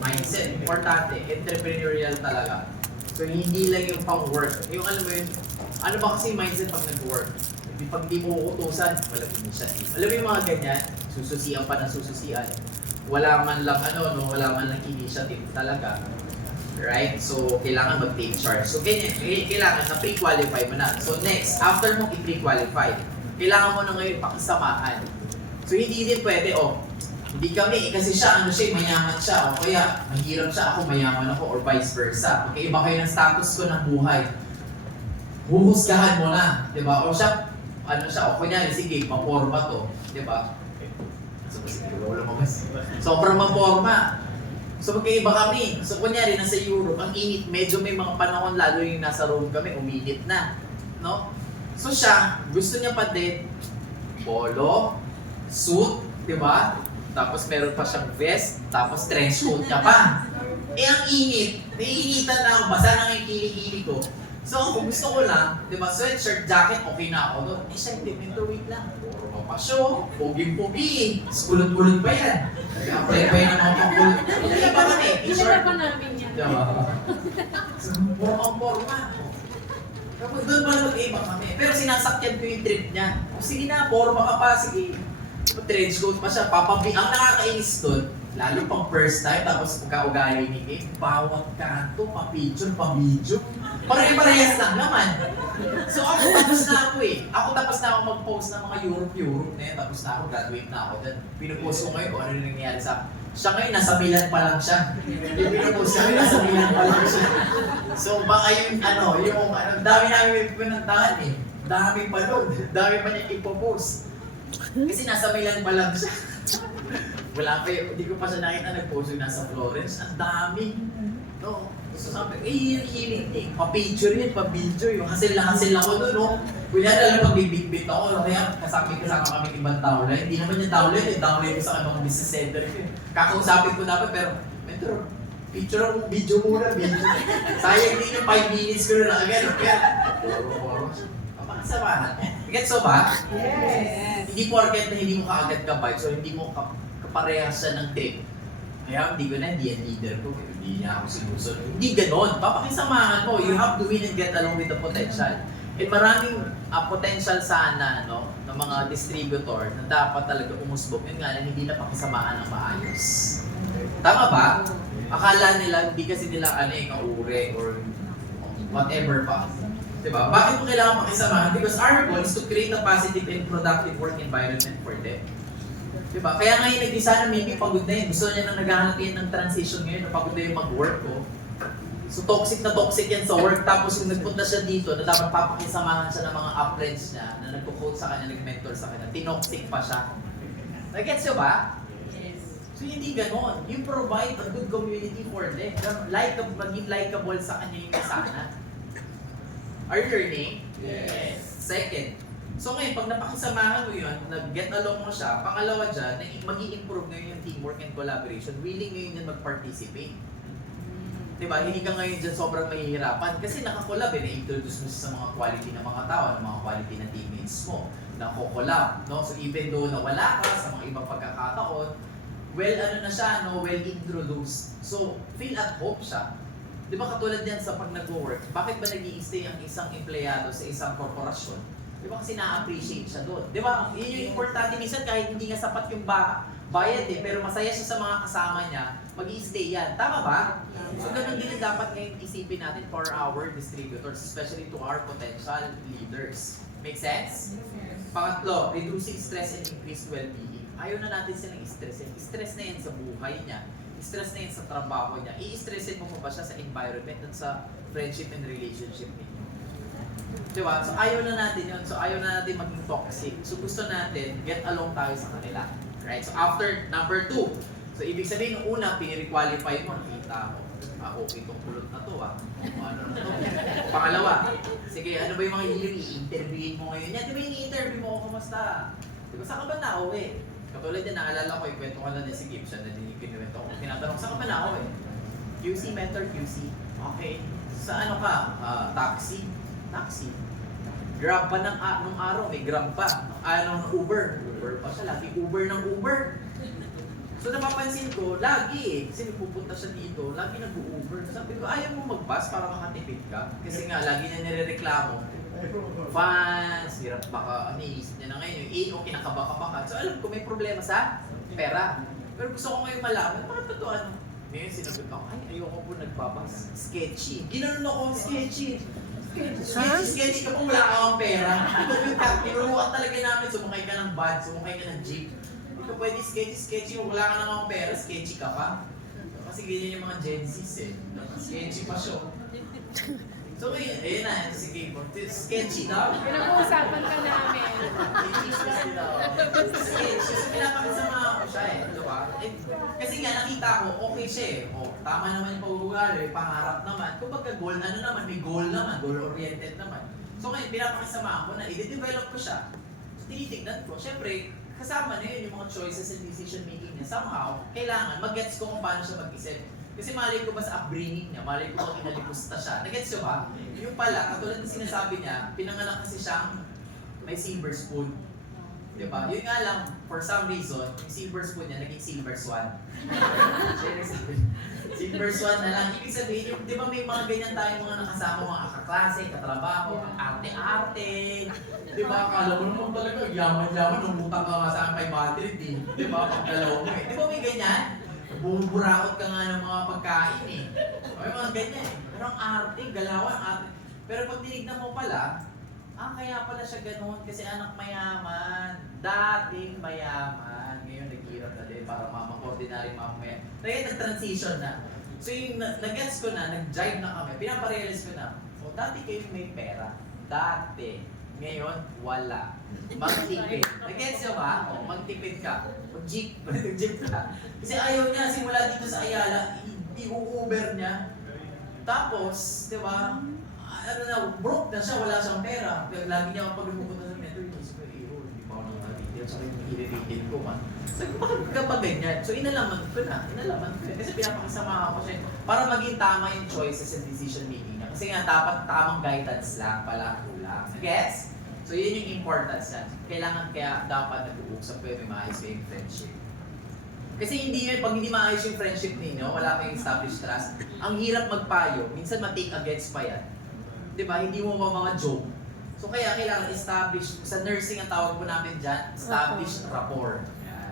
mindset, importante, entrepreneurial talaga. So, hindi lang yung pang-work. Yung alam mo yun, ano ba kasi mindset pag nag-work? Pag di mo uutusan, walang initiative. Alam mo yung mga ganyan, sususian pa ng sususian. Wala man lang wala man lang initiative talaga. Right? So, kailangan mag-take charge. So, ganyan, kailangan na pre-qualify mo na. So, next, after mo i-pre-qualify, kailangan mo na ngayon pakisamahan. So, hindi din pwede, hindi kami, kasi siya, mayaman siya, o kaya, mahirap siya, ako mayaman ako, or vice versa. Okay, iba kayo ng status ko ng buhay. Huhusgahan mo na, di ba? O siya, o kunyari, sige, maporma to, di ba? Sobrang maporma. So, magkaiba kami. So, kunyari, nasa Europe, ang init, medyo may mga panahon, lalo yung nasa Rome kami, uminit na. No? So siya, gusto niya pa din polo, suit, di ba? Tapos meron pa siyang vest, tapos trench coat niya pa. Eh ang init, naiinitan na ako, basa na yung kilikili ko. So ako gusto ko lang, di ba, sweatshirt, jacket, okay na ako doon. Eh siya, hindi, wait lang. Puro papasyo, poging-pogi, kulot-kulot pa yan. Apply pa yan ng mga pangkulot. Hindi pa kami, t-shirt. pa namin yan. Diba? Puro ang forma. Kapag doon pala mag-iba kami. Pero sinasakyan ko yung trip niya. O sige na, forma ka pa, sige. Trench coat pa siya, ang nakakainis doon, lalo pang first time, tapos pagka-ugali ni Kim, bawat kanto, pa-picture, pa-video. Pare-parehas lang naman. So ako tapos na ako Ako tapos na ako mag-post ng mga Europe na yan. Tapos na ako, graduate na ako. Then pinupost ko ngayon kung ano yung nangyayari sa siya ngayon, nasa Milan pa lang siya. Yung pinupost kami, nasa Milan pa lang siya. So baka dami namin pinuntahan Dami pa doon. Dami pa niya ipopost. Kasi nasa Milan pa lang siya. Wala pa hindi ko pa siya nakita nag-post yung nasa Florence. Ang dami. No? So sabi, hiling pa-picture yun, pa-video yung hasil ako doon, no? Kunyari alam pag-big-bit ako, kaya kasama kami ibang downline. Hindi naman yung downline ko sa ibang business center ko. Kakausapin ko dapat, pero, mentor, picture ako, video muna, video. Sayang din yung 5 minutes ko na agad, kaya, papakasamahan. Gets so ba? Yes. Hindi porket na hindi mo kaagad ka-vibe, so hindi mo kaparehas siya ng trip. Kaya hindi yan leader ko, hindi niya ako sinusunod. Hindi ganon, papakisamahan mo. You have to win and get along with the potential. And maraming potential sana ng mga distributor na dapat talaga umusbog. Yun nga, hindi na pakisamahan ng maayos. Tama ba? Akala nila, hindi kasi nila kaure or whatever pa. Diba? Bakit mo kailangan makisamahan? Because our goal is to create a positive and productive work environment for them. Diba? Kaya ngayon nag-isa na maybe pagod na yun. Gusto niya na naghahanap yan ng transition ngayon na pagod na yung mag-work ko. So toxic na toxic yan sa work. Tapos yung nagpunta siya dito na dapat papakisamahan siya ng mga uplines niya na nagko-coach sa kanya, nag-mentor sa kanya. Tinoxic pa siya. Nag-gets nyo ba? Yes. So hindi ganon. You provide a good community for them. Maging likeable sa kanya yung kasana. Are you learning? Yes. Second. So ngayon, pag napakisamahan mo yun, nag-get along mo siya, pangalawa dyan, mag-i-improve ngayon yung teamwork and collaboration. Willing ngayon yan mag-participate. Diba? Hindi ka ngayon dyan sobrang mahihirapan kasi nakakolab na-introduce mo siya sa mga quality ng mga tao, ng mga quality ng teammates mo. Nako-collab, no? So even though nawala ka sa mga ibang pagkakataon, well, na siya, no? Well introduced. So, feel at home siya. Di ba katulad yan sa pag nag-work, bakit ba nag-i-stay ang isang empleyado sa isang korporasyon? Di ba kasi na-appreciate siya doon? Di ba? Yun yung importante minsan kahit hindi nga sapat yung bayad pero masaya siya sa mga kasama niya, mag-i-stay yan. Tama ba? So ganun din dapat ngayon isipin natin for our distributors, especially to our potential leaders. Make sense? Pangatlo, reducing stress and increased well-being. Ayaw na natin silang i-stress. Stress na yan sa buhay niya. Stress na yun sa trabaho niya. I-stressin mo pa ba siya sa environment at sa friendship and relationship ninyo? Diba? So ayaw na natin yun. So ayaw na natin maging toxic. So gusto natin, get along tayo sa kanila. Right? So after number 2, so ibig sabihin, nung una, pinire-qualify mo, nakita mo, okay itong kulot na to ano na to. Pangalawa, sige, ano ba yung mga i-interviewin mo ngayon? Yan, di ba yung i-interview mo, kumusta? Diba, saan ka ba na-uwi? Katulad yan, naalala ko, yung kwento ko lang na si Gibson na din yung kinuwento ko. Tinatanong, saan ka ba na-uwi? QC, mentor, QC. Okay. Sa ano ka? Taxi. Taxi. Grab pa nung araw, may Grab pa. Ng Uber. Uber pa siya, lagi Uber ng Uber. So napapansin ko, lagi kasi pupunta siya dito, lagi nag-Uber. Sabi ko, ayaw mo mag-bus para makatipid ka? Kasi nga, lagi na nirereklamo. Fans, hirap baka, iniisip niya na ngayon, yung kinakabaka-baka. So alam ko, may problema sa pera. Pero gusto ko ngayon malaman, bakit ba ito ano? Ngayon sinagot ako, ay ayoko po nagbabas. Sketchy. Ginanon ako, sketchy. Sketchy ka po, wala kang pera. Tinuruan talaga namin, sumakay ka ng van, sumakay ka ng jeep. Hindi ka pwede sketchy, wala ka namang pera, sketchy ka pa. Kasi ganyan yung mga Gen Z's sketchy pa siya. So ayun na, sige po. Sketchy daw. Pinag-uusapan ka namin. Sketchy daw. Sketchy. So pinapakasama ko siya diba? Kasi nga nakita ko, okay siya tama naman yung pag-uugali, pangarap naman. Kung pagka goal, may goal naman, goal-oriented naman. So ngayon, pinapakasama ko na i-develop ko siya. So tinitignan ko, syempre, kasama na yun yung mga choices and decision making niya. Somehow, kailangan mag-gets ko kung paano siya mag-isip. Kasi malay ko ba sa upbringing niya, malay ko ba inalipusta siya. Nag-gets nyo ba? Yung pala, katulad ng sinasabi niya, pinanganak kasi siyang may silver spoon. Diba? Yun nga lang, for some reason, yung silver spoon niya naging silver swan. Silver swan na lang. Ibig sabihin, yung, di ba may mga ganyan tayong mga nakasama, mga kaklase, katrabaho, arte-arte. Di ba? Akala mo naman talaga, yaman-yaman, umutang ka nga sa 500 eh. Di ba? Pagdalaw mo Di ba may ganyan? Bumuburakot ka nga ng mga pagkain May mga ganyan Pero ang arte, galawan, arte. Pero pag tinignan mo pala, kaya pala siya ganoon kasi anak mayaman. Dating mayaman. Ngayon naghirap na din para ordinary mamaya. Kaya nag-transition na. So yung nag-gets ko na, nag-jive na kami, pinaparealize ko na, dati kayo may pera. Dati. Ngayon, wala. Magtipid. Nag-gets nyo ba? Magtipid ka. Mag-jeep ka. Kasi ayaw niya, simula dito sa Ayala, i-Uber niya. Tapos, di ba, broke na siya, wala siyang pera. Lagi niya pag pupunta sa mentor, hindi pa ako nakakalitil, saka yung i-repeatin ko man. Sabi ko, bakit ka ba ganyan? So inalaman ko na. Kasi pinapakasama ako siya para maging tama yung choices and decision making niya. Kasi nga, dapat tamang guidance lang pala kulang. Gets? So yun yung importance niya. Kailangan kaya dapat nag-uusap kayo, may maayos kayong friendship. Kasi pag hindi maayos yung friendship ninyo, wala kayong established trust, ang hirap magpayo, minsan ma-take against pa yan. Diba? Hindi mo mga joke. So kaya kailangan establish, sa nursing ang tawag po namin dyan, establish rapport.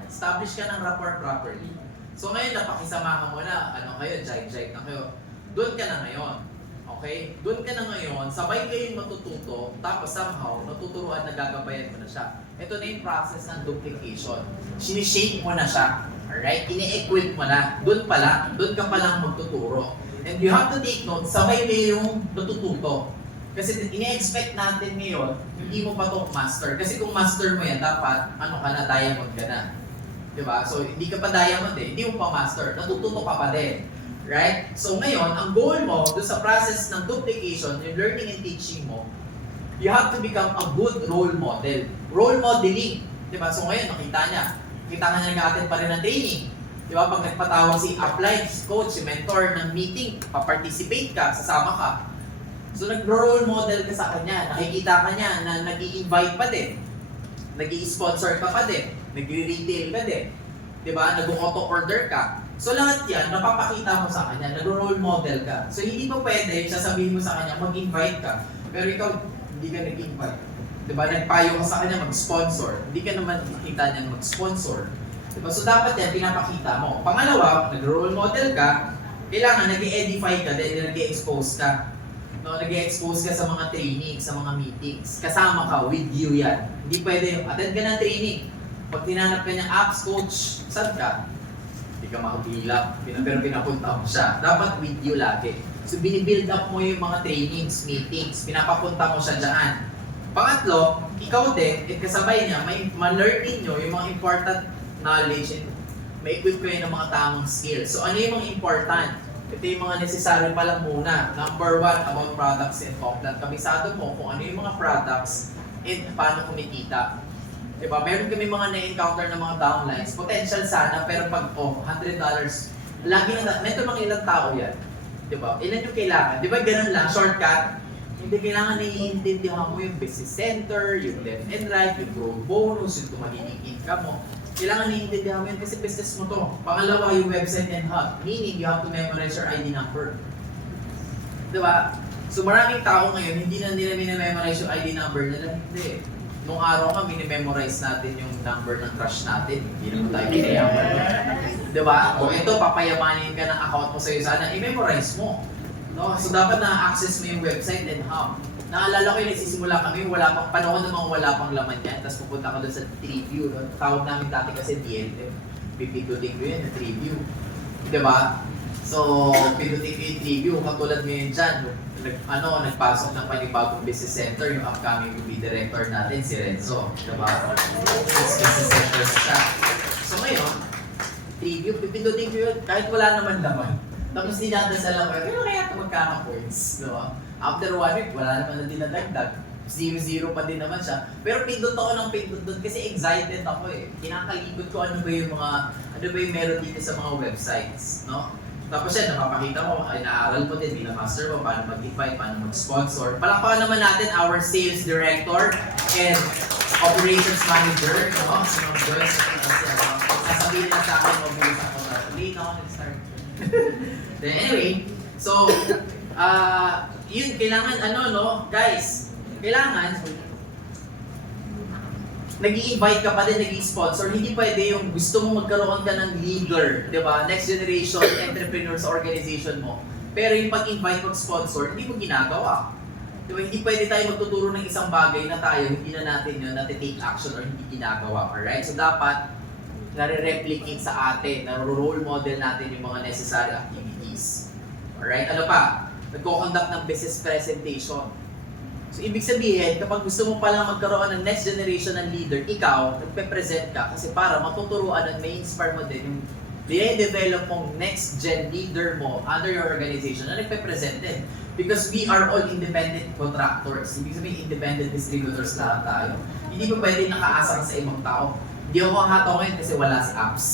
Establish ka ng rapport properly. So ngayon, napakisamahan mo na, jive-jive na kayo. Doon ka na ngayon. Okay? Doon ka na ngayon, sabay kayong matututo, tapos somehow, natuturuan na gagabayan mo na siya. Ito na yung process ng duplication. Sinishape mo na siya. Alright? Ini-equip mo na. Doon ka pa lang magtuturo. And you have to take note, sabay kayong natututo. Kasi ini-expect natin ngayon, hindi mo pa itong master. Kasi kung master mo yan, dapat, diamond ka na. Diba? So, hindi ka pa diamond hindi mo pa master. Natututo ka pa din. Right? So ngayon, ang goal mo doon sa process ng duplication, yung learning and teaching mo, you have to become a good role model. Role modeling. Diba? So ngayon, nakita ka niya nag-attend pa rin ng training. Diba? Pag nagpatawag si upline, si coach, si mentor ng meeting, pa-participate ka, sasama ka. So nag-role model ka sa kanya, nakikita ka niya na nag-i-invite pa din, nag-i-sponsor ka pa din, nag-retail ka din. Diba? Nag-auto order ka. So lahat yan, napapakita mo sa kanya, nag-role model ka. So hindi pa pwede, sasabihin mo sa kanya, mag-invite ka. Pero ikaw, hindi ka nag-invite. Diba? Nagpayo ka sa kanya mag-sponsor. Hindi ka naman nakita niyang mag-sponsor. Diba? So dapat yan, pinapakita mo. Pangalawa, nag-role model ka, kailangan nag-edify ka, then nag-expose ka. No, nag-expose ka sa mga training, sa mga meetings. Kasama ka, with you yan. Hindi pwede, attend ka ng training. Pag tinanap ka niya, apps coach, saan ka? Hindi ka makabilap, pero pinapunta mo siya. Dapat with you lagi. So binibuild up mo yung mga trainings, meetings, pinapapunta mo siya dyan. Pangatlo, ikaw din, kasabay niya, may ma-learning nyo yung mga important knowledge and ma-equip kayo ng mga tamang skills. So ano yung mga important? Ito yung mga necessary pa lang muna. Number 1, about products and content. Kabisado mo kung ano yung mga products and paano kumikita. Diba? Meron kami mga na-encounter ng mga downlines. Potential sana, pero pag, $100, lagi na, may mga ilang tao yan. Diba? Ilan yung kailangan? Diba ganun lang, shortcut? Hindi kailangan naiintindihan mo yung business center, yung left and right, yung growth bonus, yung magiging income mo. Kailangan naiintindihan mo yun kasi business mo to. Pangalawa, yung website and hub. Meaning, you have to memorize your ID number. Diba? So maraming tao ngayon, hindi na nila minamemorize yung ID number nila. Hindi. Nung araw nga, minimemorize natin yung number ng crush natin. Hindi naman tayo pinayaman. Diba? O ito, papayamanin ka ng account mo sa'yo sana, i-memorize mo. No? So dapat na-access mo yung website and hub. Naalala ko yung nagsisimula kami, wala pang panahon namang wala pang laman yan. Tapos pupunta ko doon sa Triview. No? Tawag namin dati kasi DLM. Pipindutin ko yun, na Triview. Diba? So, pindutin ko yung Triview. Katulad ngayon dyan, nagpasok ng panibagong business center, yung upcoming movie director natin, si Renzo. Diba? Business center siya. So ngayon, Triview, pipindutin ko yun kahit wala naman laman. Tapos dinadasal ako, pero kaya ito magkaka-points. Diba? After 1 week, wala naman na dinadagdag. 0-0 pa din naman siya. Pero pindot ako ng pindot doon kasi excited ako eh. Kinakalikot ko ano ba yung meron dito sa mga websites, no? Tapos yan, napapakita mo, ay naaral mo din bilang master mo, paano mag-invite, paano mag-sponsor. Palakpakan naman natin our sales director and operations manager, no? Si Ma'am Joyce, sasabihin na sa akin, mabilis ako na. Late ako nag-start. Then anyway, so, yun, kailangan guys, kailangan, nag-i-invite ka pa din, nag-i-sponsor, hindi pwede yung gusto mo magkaroon ka ng leader, di ba? Next generation entrepreneur sa organization mo. Pero yung pag-invite, pag-sponsor, hindi mo ginagawa. Di ba? Hindi pwede tayo magtuturo ng isang bagay na tayo, hindi na natin yun, natin-take action or hindi ginagawa. Alright? So dapat, nare-replicate sa atin, naro-role model natin yung mga necessary activities. Alright? Ano pa? Nagko-conduct ng business presentation. So, ibig sabihin, kapag gusto mo palang magkaroon ng next generation ng leader, ikaw, nagpe-present ka kasi para matuturuan at may inspire mo din yung i-develop mong next gen leader mo under your organization na nagpe-present din. Because we are all independent contractors. Ibig sabihin, independent distributors lahat tayo. Hindi pa pwede nakaasang sa ibang tao. Hindi ako hataw ngayon kasi wala si apps.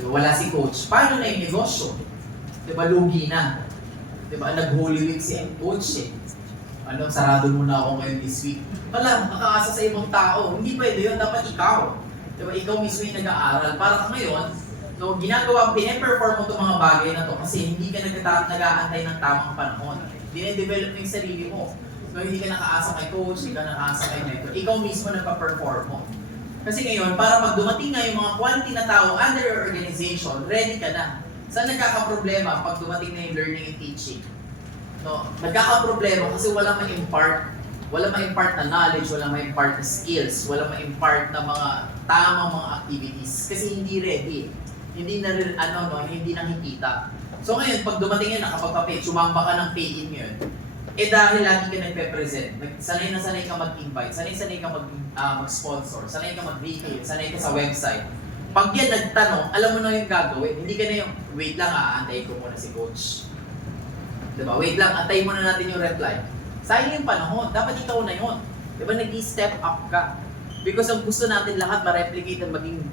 Diba? Wala si coach. Paano na yung negosyo? Diba, lugi na. Diba, nag-Holy Week si coach eh. Sarado muna ako ngayon this week. Wala, makaasa sa ibang tao. Hindi pwede yun, dapat ikaw. Diba, ikaw mismo yung nag-aaral. Para ngayon, so, ginagawa, pine-perform mo itong mga bagay na to kasi hindi ka nag-aantay ng tamang panahon. Dine-develop mo yung sarili mo. So, hindi ka nakaasa kay coach, hindi ka nakaasa kay mentor. Ikaw mismo nagpa-perform mo. Kasi ngayon, para pag dumating nga yung mga quality na tao under your organization, ready ka na. Saan nagkakaproblema pag dumating na yung learning and teaching? no, nagkakaproblema kasi wala ma-impart na knowledge, wala ma-impart na skills, wala ma-impart na mga tamang mga activities kasi hindi ready. Hindi na hindi nakikita. So ngayon, pag dumating yan, nakapagpa-pay, sumamba ka ng pay-in yun, dahil lagi ka nagpe-present, sanay na sanay ka mag-invite, sanay ka mag-sponsor, sanay ka mag-retail, sanay ka sa website. Pag yan nagtanong, alam mo na yung gagawin. Hindi ka na yung, wait lang aantayin ko muna si coach. Diba? Wait lang, antayin muna natin yung reply. Sayang yung panahon, dapat ikaw na yun. Diba? Nag-step up ka. Because ang gusto natin lahat ma-replicate at maging,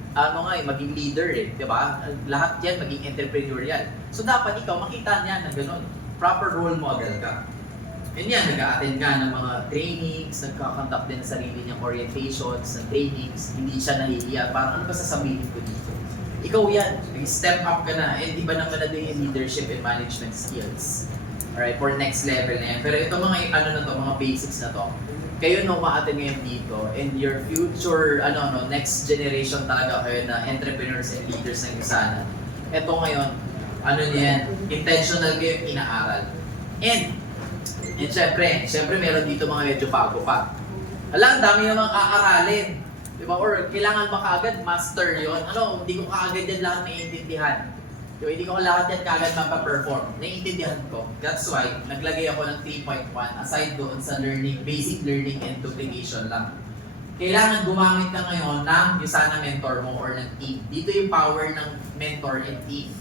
maging leader eh. Diba? Lahat yan maging entrepreneurial. So dapat ikaw makita niya na gano'n. Proper role model ka. And yan, nag-a-attend ka ng mga trainings, nagkakonduct din ng sarili niyang orientations, ng trainings, hindi siya nahihiya. Parang ano ba sasabihin ko dito? Ikaw yan, step up ka na, and iba naman na din yung leadership and management skills. Alright, for next level na yan. Pero ito mga mga basics na to. Kayo na umaattend ngayon dito, and your future, next generation talaga kayo na entrepreneurs and leaders ng USANA. Ito ngayon, intentional kayo inaaral. And syempre meron dito mga medyo bago pa. Ang dami namang aaralin. Diba? Or kailangan ba kaagad master yon? Hindi ko kaagad yan lahat naiintindihan. Diba? Hindi ko lahat yan kaagad mapaperform. Naiintindihan ko. That's why, naglagay ako ng 3.1 aside doon sa basic learning and duplication lang. Kailangan gumamit ka ngayon ng USANA mentor mo or ng team. Dito yung power ng mentor and team.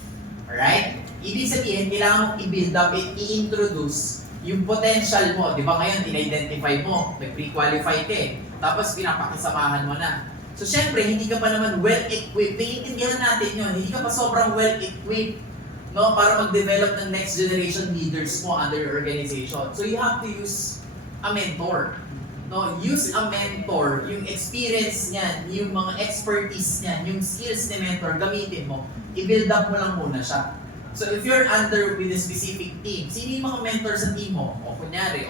Alright? Ibig sabihin, kailangan mong i-build up and i-introduce yung potential mo, di ba ngayon, in-identify mo, nag-pre-qualify ka eh, tapos pinapakisamahan mo na. So syempre, hindi ka pa naman well-equipped, naiintindihan natin yun, hindi ka pa sobrang well-equipped para mag-develop ng next generation leaders mo under your organization. So you have to use a mentor. Use a mentor, yung experience niyan, yung mga expertise niyan, yung skills ni mentor, gamitin mo, i-build up mo lang muna siya. So if you're under with a specific team, sino yung mga mentor sa team mo? Kunyari,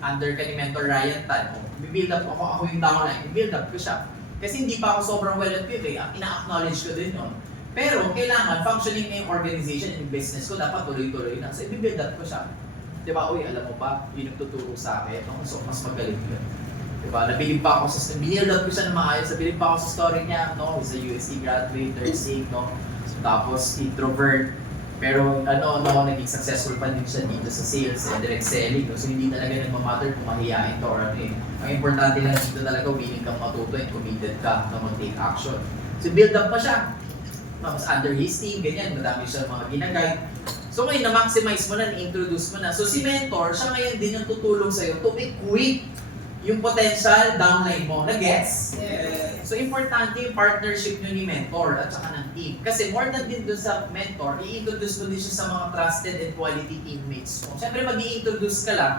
under ka ni Mentor Ryan Tan, i-build up ako yung downline, i-build up ko siya. Kasi hindi pa ako sobrang well-equipped ina-acknowledge ko din yun. Pero kailangan, functioning na yung organization, yung business ko, dapat tuloy-tuloy na. So i-build up ko siya. Diba, alam mo ba, yun yung tuturo sa akin, so mas magaling yun. Diba, nabilib pa ako build up ko siya na maayos, nabilib pa ako sa story niya, he's a USC graduate, nursing, tapos introvert. Pero naging successful pa din siya dito sa sales and direct selling. So hindi talaga nagmamatter kung mahihain ka or ano eh. Ang importante lang dito talaga, willing kang matuto and committed ka na mag-take action. So build up pa siya. Tapos under his team, ganyan, madami siya mga ginaguide. So ngayon, na-maximize mo na, na-introduce mo na. So si mentor, siya ngayon din yung tutulong sa'yo to equip yung potential downline mo. Na-gets? Yes. So importante yung partnership nyo ni mentor at saka ng team. Kasi more than din doon sa mentor, i-introduce mo din siya sa mga trusted and quality teammates mo. Siyempre mag-i-introduce ka lang.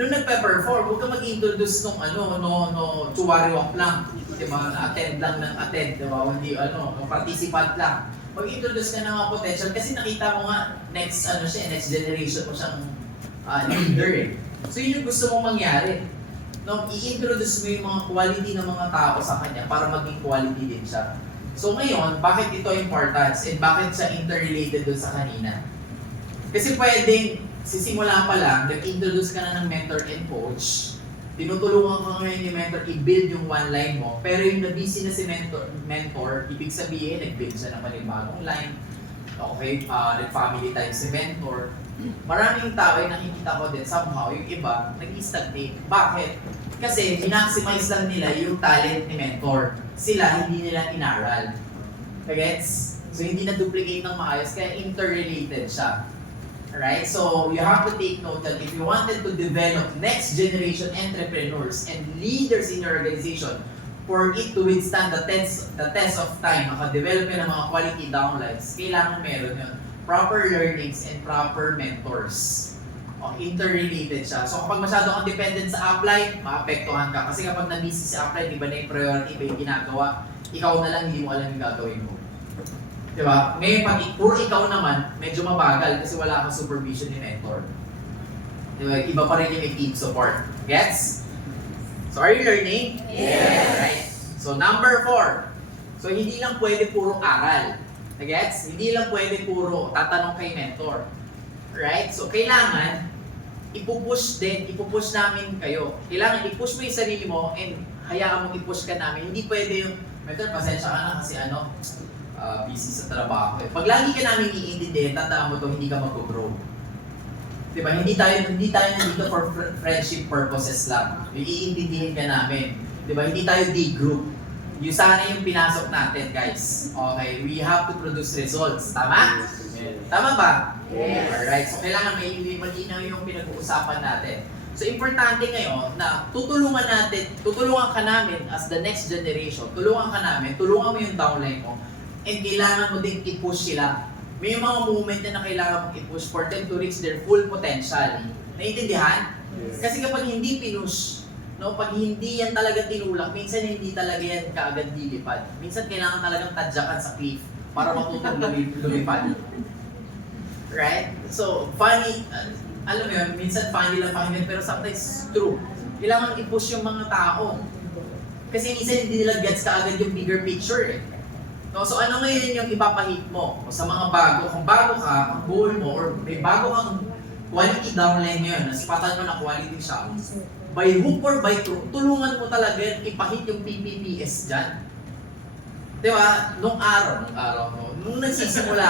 Nung nagpe-perform, huwag ka mag-i-introduce nung chuwariwak lang. Diba? Attend lang ng attend. Diba? Hindi participant lang. Mag-i-introduce ka ng mga potential kasi nakita mo nga next generation mo siyang leader eh. So yun yung gusto mong mangyari. I-introduce mo yung mga quality ng mga tao sa kanya para maging quality din siya. So ngayon, bakit ito importance and bakit siya interrelated doon sa kanina? Kasi pwedeng, sisimula pa lang, nag-introduce ka na ng mentor and coach, tinutulungan ka ngayon yung mentor i-build yung one line mo, pero yung na-busy na si mentor, ibig sabihin, nag-build siya ng panibagong line, nag-family time si mentor. Maraming tao ay nakikita ko din somehow, yung iba, nag-stagnate. Bakit? Kasi maximize lang nila yung talent ni mentor. Sila, hindi nila inaral. Gets? So, hindi na-duplicate ng maayos, kaya interrelated siya. Alright? So, you have to take note that if you wanted to develop next generation entrepreneurs and leaders in your organization, for it to withstand the test of time, makadevelop ng mga quality downlines, kailangan meron yun. Proper learnings and proper mentors. Interrelated siya. So kapag masyado kang dependent sa upline, maapektuhan ka. Kasi kapag na-busy sa upline, iba na yung priority, iba yung ginagawa, ikaw na lang, hindi mo alam yung gagawin mo. Diba? Ngayon, pag puro ikaw naman, medyo mabagal kasi wala kang supervision ni mentor. Diba? Iba pa rin yung may team support. Gets? So are you learning? Yes! Right. So number 4. So hindi lang pwede puro aral. Gets? Hindi lang pwede puro tatanong kay mentor. Right? So, kailangan ipupush namin kayo. Kailangan i-push mo yung sarili mo and hayaan mo i-push ka namin. Hindi pwede yung, mentor, pasensya ka na kasi busy sa trabaho. Pag lagi ka namin iintindihin, tandaan mo to, hindi ka mag-grow. Diba? Hindi tayo nandito for friendship purposes lang. Iintindihin ka namin. Diba? Hindi tayo D-group. Yung sana yung pinasok natin, guys. Okay, we have to produce results. Tama? Tama ba? Yes. Alright, so kailangan may malinaw yung pinag-uusapan natin. So, importante ngayon na tutulungan ka namin as the next generation, tulungan mo yung downline mo, and kailangan mo din i-push sila. May mga moment na kailangan mong i-push for them to reach their full potential. Naiintindihan? Kasi kapag hindi pinush, no, pag hindi yan talaga tinulak, minsan hindi talaga yan kaagad lilipad. Minsan kailangan talagang tadyakan sa cliff para matutong lumipad. Right? So, funny, alam mo yun, minsan funny lang pakinggan, pero sometimes true. Kailangan i-push yung mga tao. Kasi minsan hindi nila gets kaagad yung bigger picture eh. No, so ano ngayon yung ipapahit mo sa mga bago? Kung bago ka, ang goal mo, or may bago kang quality downline ngayon, nasipatan mo na quality siya, by hook or by crook, tulungan mo talaga yan, ipahit yung PPPS dyan. Diba? Nung nagsisimula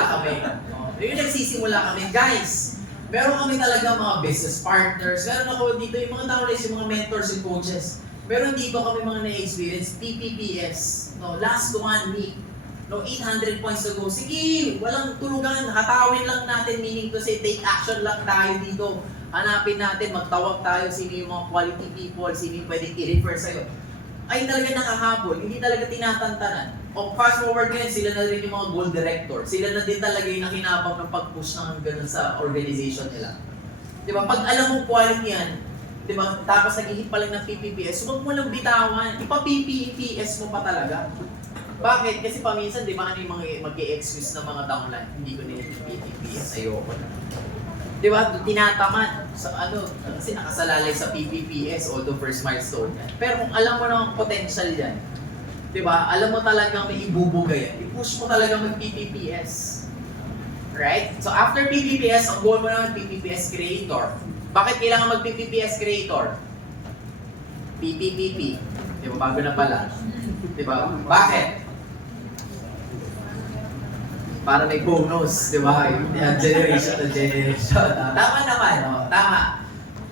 kami, guys, meron kami talaga mga business partners, meron ako dito yung mga downlines, yung mga mentors and coaches. Meron dito kami mga na-experience, PPPS, no, last 1 week, no, 800 points to go. Sige, walang tulugan, hatawin lang natin, meaning to say, take action lang tayo dito. Hanapin natin, magtawag tayo, sino yung mga quality people, sino yung pwedeng i-refer sa'yo. Ay talaga nakahabol, hindi talaga tinatantanan. O fast forward ngayon, sila na rin yung mga goal director. Sila na din talaga yung nakinabang ng pag-push ng ganun sa organization nila. Di ba? Pag alam mo quality yan, di ba? Tapos nag-hit pa lang ng PPPS, huwag mo lang bitawan, ipa-PPPS mo pa talaga. Bakit? Kasi paminsan, di ba, ano yung mga mag-i-excuse ng mga downline? Hindi ko nila yung PPPS, ayoko na. Di ba? Tinatamad sa kasi nakasalalay sa PPPS, although first milestone yan. Pero kung alam mo na ang potential yan, di ba? Alam mo talagang may ibubuga yan. I-push mo talaga mag-PPPS. Right? So after PPPS, ang goal mo naman PPPS creator. Bakit kailangan mag-PPPS creator? PPPP. Di ba? Bago na pala. Di ba? Bakit? Para may bonus, di ba? Generation to generation. Tama naman, no? Tama.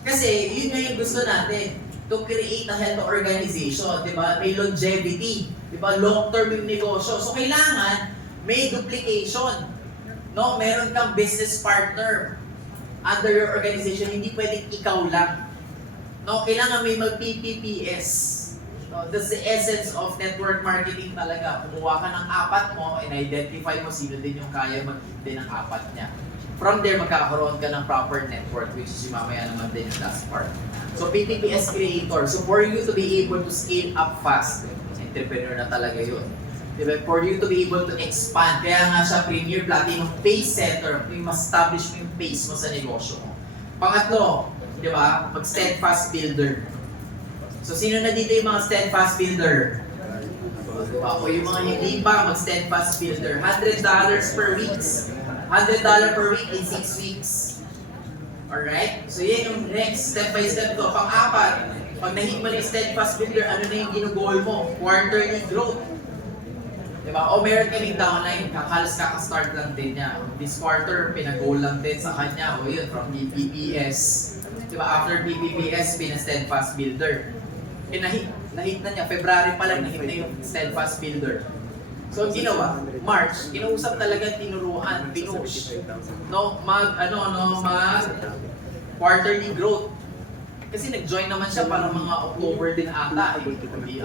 Kasi yun nga yung gusto natin, to create a health organization, di ba? May longevity, di ba? Long-term yung negosyo. So kailangan may duplication. No? Meron kang business partner under your organization, hindi pwedeng ikaw lang. No? Kailangan may mag-PPPS. No, that's the essence of network marketing talaga. Kumuha ka ng 4 mo and identify mo sino din yung kaya mag-hit ng 4 niya. From there, magkakaroon ka ng proper network, which is yung mamaya naman din yung last part. So, PPPS creator. So, for you to be able to scale up fast, entrepreneur na talaga yun. Diba? For you to be able to expand, kaya nga siya Premier Platinum Pace Center, yung ma-establish mo yung pace mo sa negosyo mo. Pangatlo, di ba? Mag-steadfast builder. So, sino na dito yung mga steadfast builder? O yung mga hindi pa, mag-steadfast builder. $100 per week. $100 per week in 6 weeks. Alright? So, yan yung next step by step to. Pang-apat, pag nahit mo na yung steadfast builder, ano na yung ginugol mo? Quarterly growth. Diba? O meron kaming downline, kaka-start lang din niya. This quarter, pinag-goal lang din sa kanya. O yun, from PPPS. Diba? After PPPS, pina-steadfast builder. Nahit na niya, February pa lang, nahit na yung steadfast builder. So, ginawa, March, kinausap talaga, tinuruan, pinush. No, mag quarterly growth. Kasi nag-join naman siya para mga October din ata.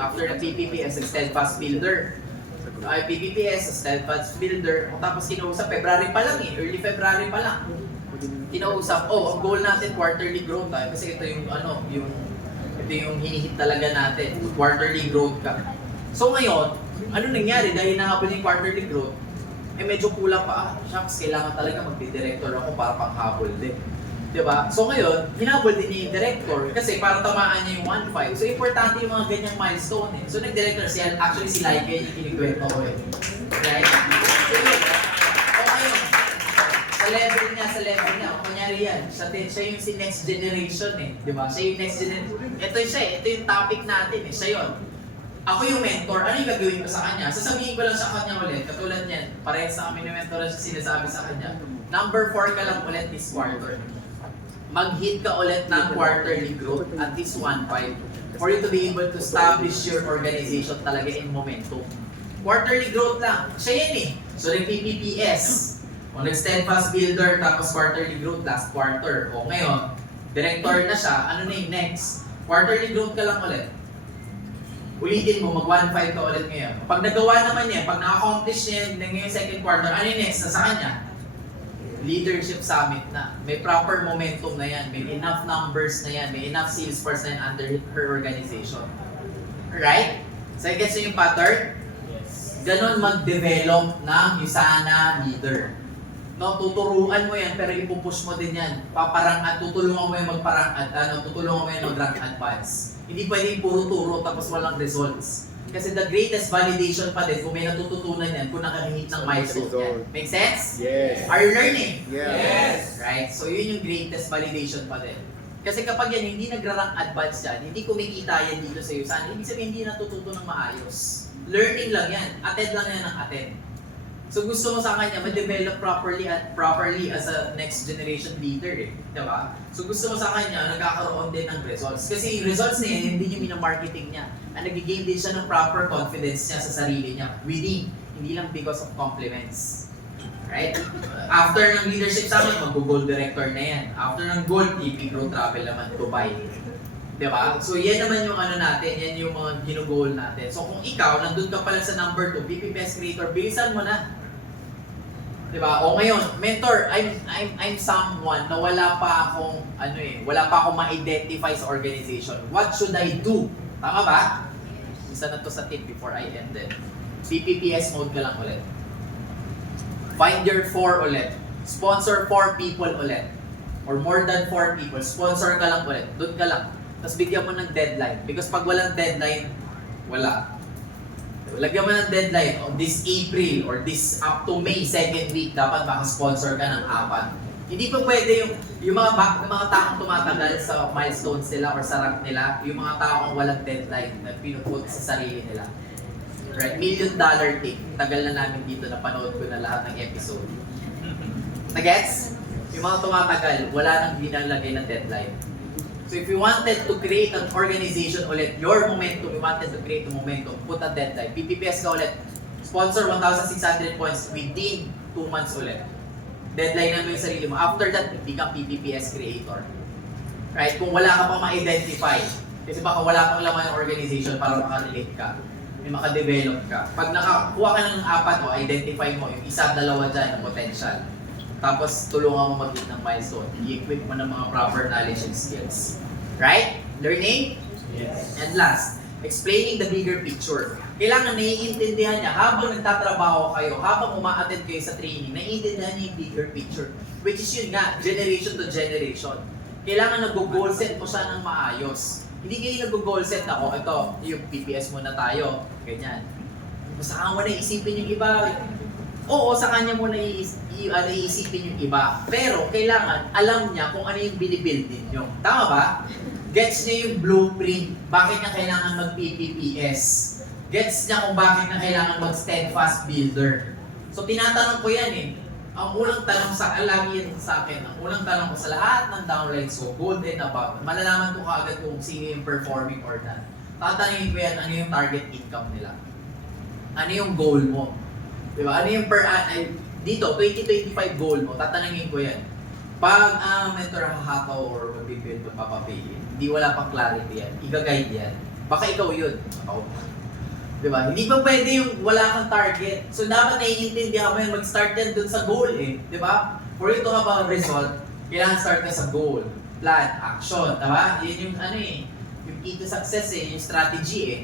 After the PPPS, steadfast builder. Ay, PPPS, steadfast builder. Tapos kinausap, February pa lang early February pa lang. Kinausap, ang goal natin quarterly growth tayo. Kasi ito yung ito yung hinihit talaga natin, quarterly growth ka. So ngayon, ano nangyari? Dahil nahabol yung quarterly growth, medyo kulang pa, shucks, kailangan talaga magdi-director ako para panghabol din. Diba? So ngayon, hinabol din niya yung director kasi para tamaan niya yung 1.5. So importante yung mga ganyang milestone eh. So nag-director siya, actually si Laika yung kinikwento ko eh. Right? So yun, ngayon, sa level niya, mangyayari yan. Siya yung si next generation eh. Di ba? Siya yung next generation. Ito siya eh. Ito yung topic natin eh. Siya yun. Ako yung mentor. Ano yung gagawin ko sa kanya? Sasabihin ko lang sa kanya ulit. Katulad niyan. Parehas sa kami ni mentor siya sinasabi sa kanya. Number 4 ka lang ulit this quarter. Mag-hit ka ulit ng quarterly growth at least 1.5 for you to be able to establish your organization talaga in momentum. Quarterly growth lang. Siya yan eh. So, nag-PPPS. O nag-steadfast builder, tapos quarterly growth last quarter. O ngayon, director na siya, ano na yung next? Quarterly growth ka lang ulit. Ulitin mo, mag-1.5 ka ulit ngayon. Pag nagawa naman niya, pag na-accomplish niya ngayon second quarter, ano yung next na sa kanya? Leadership summit na. May proper momentum na yan. May enough numbers na yan. May enough sales person under her organization. Right? So, I guess yung pattern? Ganon mag-develop ng Usana leader. No, tuturuan mo yan pero ipupush mo din yan. Paparang tutulungan mo yan tutulungan mo yan mag-rank advance. Hindi pwedeng puro turo tapos walang results. Kasi the greatest validation pa din kung may natututunan yan kung nakahit ng milestone yan. Make sense? Yes. Are you learning? Yes. Right? So yun yung greatest validation pa din. Kasi kapag yan hindi nagra-rank advance yan, hindi kumikita yan dito sa Usana, ibig sabihin hindi natututo ng maayos. Learning lang yan. Attend lang yan ng attend. So gusto mo sa kanya ma-develop properly as a next generation leader eh. Diba? So gusto mo sa kanya nagkakaroon din ng results. Kasi yung results niya hindi niya minamarketing niya. Ang nag-gain din siya ng proper confidence niya sa sarili niya. Within, hindi lang because of compliments. Right? After ng leadership summit, mag-gold director na yan. After ng gold, TP Grow Travel naman, Dubai. Diba? So yan naman yung ano natin, yan yung mga ginugol natin. So kung ikaw, nandun ka pala sa number 2, BPPS Creator, bilisan mo na. Diba? O ngayon, mentor, I'm someone na wala pa akong ma-identify sa organization. What should I do? Tama ba? Isa na to sa tip before I end it. BPPS mode ka lang ulit. Find your 4 ulit. Sponsor 4 people ulit. Or more than 4 people. Sponsor ka lang ulit. Doon ka lang. Tapos bigyan mo ng deadline. Because pag walang deadline, wala. Lagyan mo ng deadline on this April or this up to May 2nd week, dapat makasponsor ka ng 4. Hindi pa pwede yung mga taong tumatagal sa milestones nila or sa rank nila, yung mga taong walang deadline na pinuput sa sarili nila. Right? $1 million thing. Tagal na namin dito, napanood ko na lahat ng episode. Nagets? Yung mga tumatagal, wala nang binalagay na deadline. So if you wanted to create an organization ulit, your momentum, you wanted to create a momentum, put a deadline. PPPS ka ulit. Sponsor 1,600 points within 2 months ulit. Deadline na mo yung sarili mo. After that, become PPPS creator. Right? Kung wala ka pang ma-identify, kasi baka wala pang laman yung organization para makarelate ka, may makadevelop ka. Pag nakakuha ka ng 4, identify mo yung isa, dalawa dyan na potential. Tapos tulungan mo mag-hit ng milestone. I-equip mo ng mga proper knowledge and skills. Right? Learning? Yes. And last, explaining the bigger picture. Kailangan naiintindihan niya habang nagtatrabaho kayo, habang uma-attend kayo sa training, naiintindihan niya yung bigger picture. Which is yun nga, generation to generation. Kailangan nag-goal set mo siya ng maayos. Hindi kayo nag-goal set na, ito, yung PPS muna tayo. Ganyan. Basta mo na isipin yung iba. Oo, sa kanya mo na iisipin yung iba. Pero kailangan alam niya kung ano yung binibuild ninyo. Tama ba? Gets niya yung blueprint. Bakit niya kailangan mag-PPPS? Gets niya kung bakit niya kailangan mag-steadfast builder. So tinatanong ko yan eh. Ang unang tanong lagi yan sa akin, ang unang tanong ko sa lahat ng downlines ko, good and above, malalaman ko kaagad kung sino yung performing or not. Tatanungin ko yan, ano yung target income nila? Ano yung goal mo? Diba? Ano yung dito, 2025 goal mo, tatanungin ko yan. Pag mentor hahataw or mag-build, magpapapayin, hindi wala pang clarity yan, i-guide yan. Baka ikaw yun. Ako. Diba? Hindi pa pwede yung wala kang target. So dapat naiintindihan mo yan, mag-start yan dun sa goal eh. Diba? For you to have a result, kailangan start ka sa goal, plan, action. Diba? Yan yung yung key to success eh, yung strategy eh.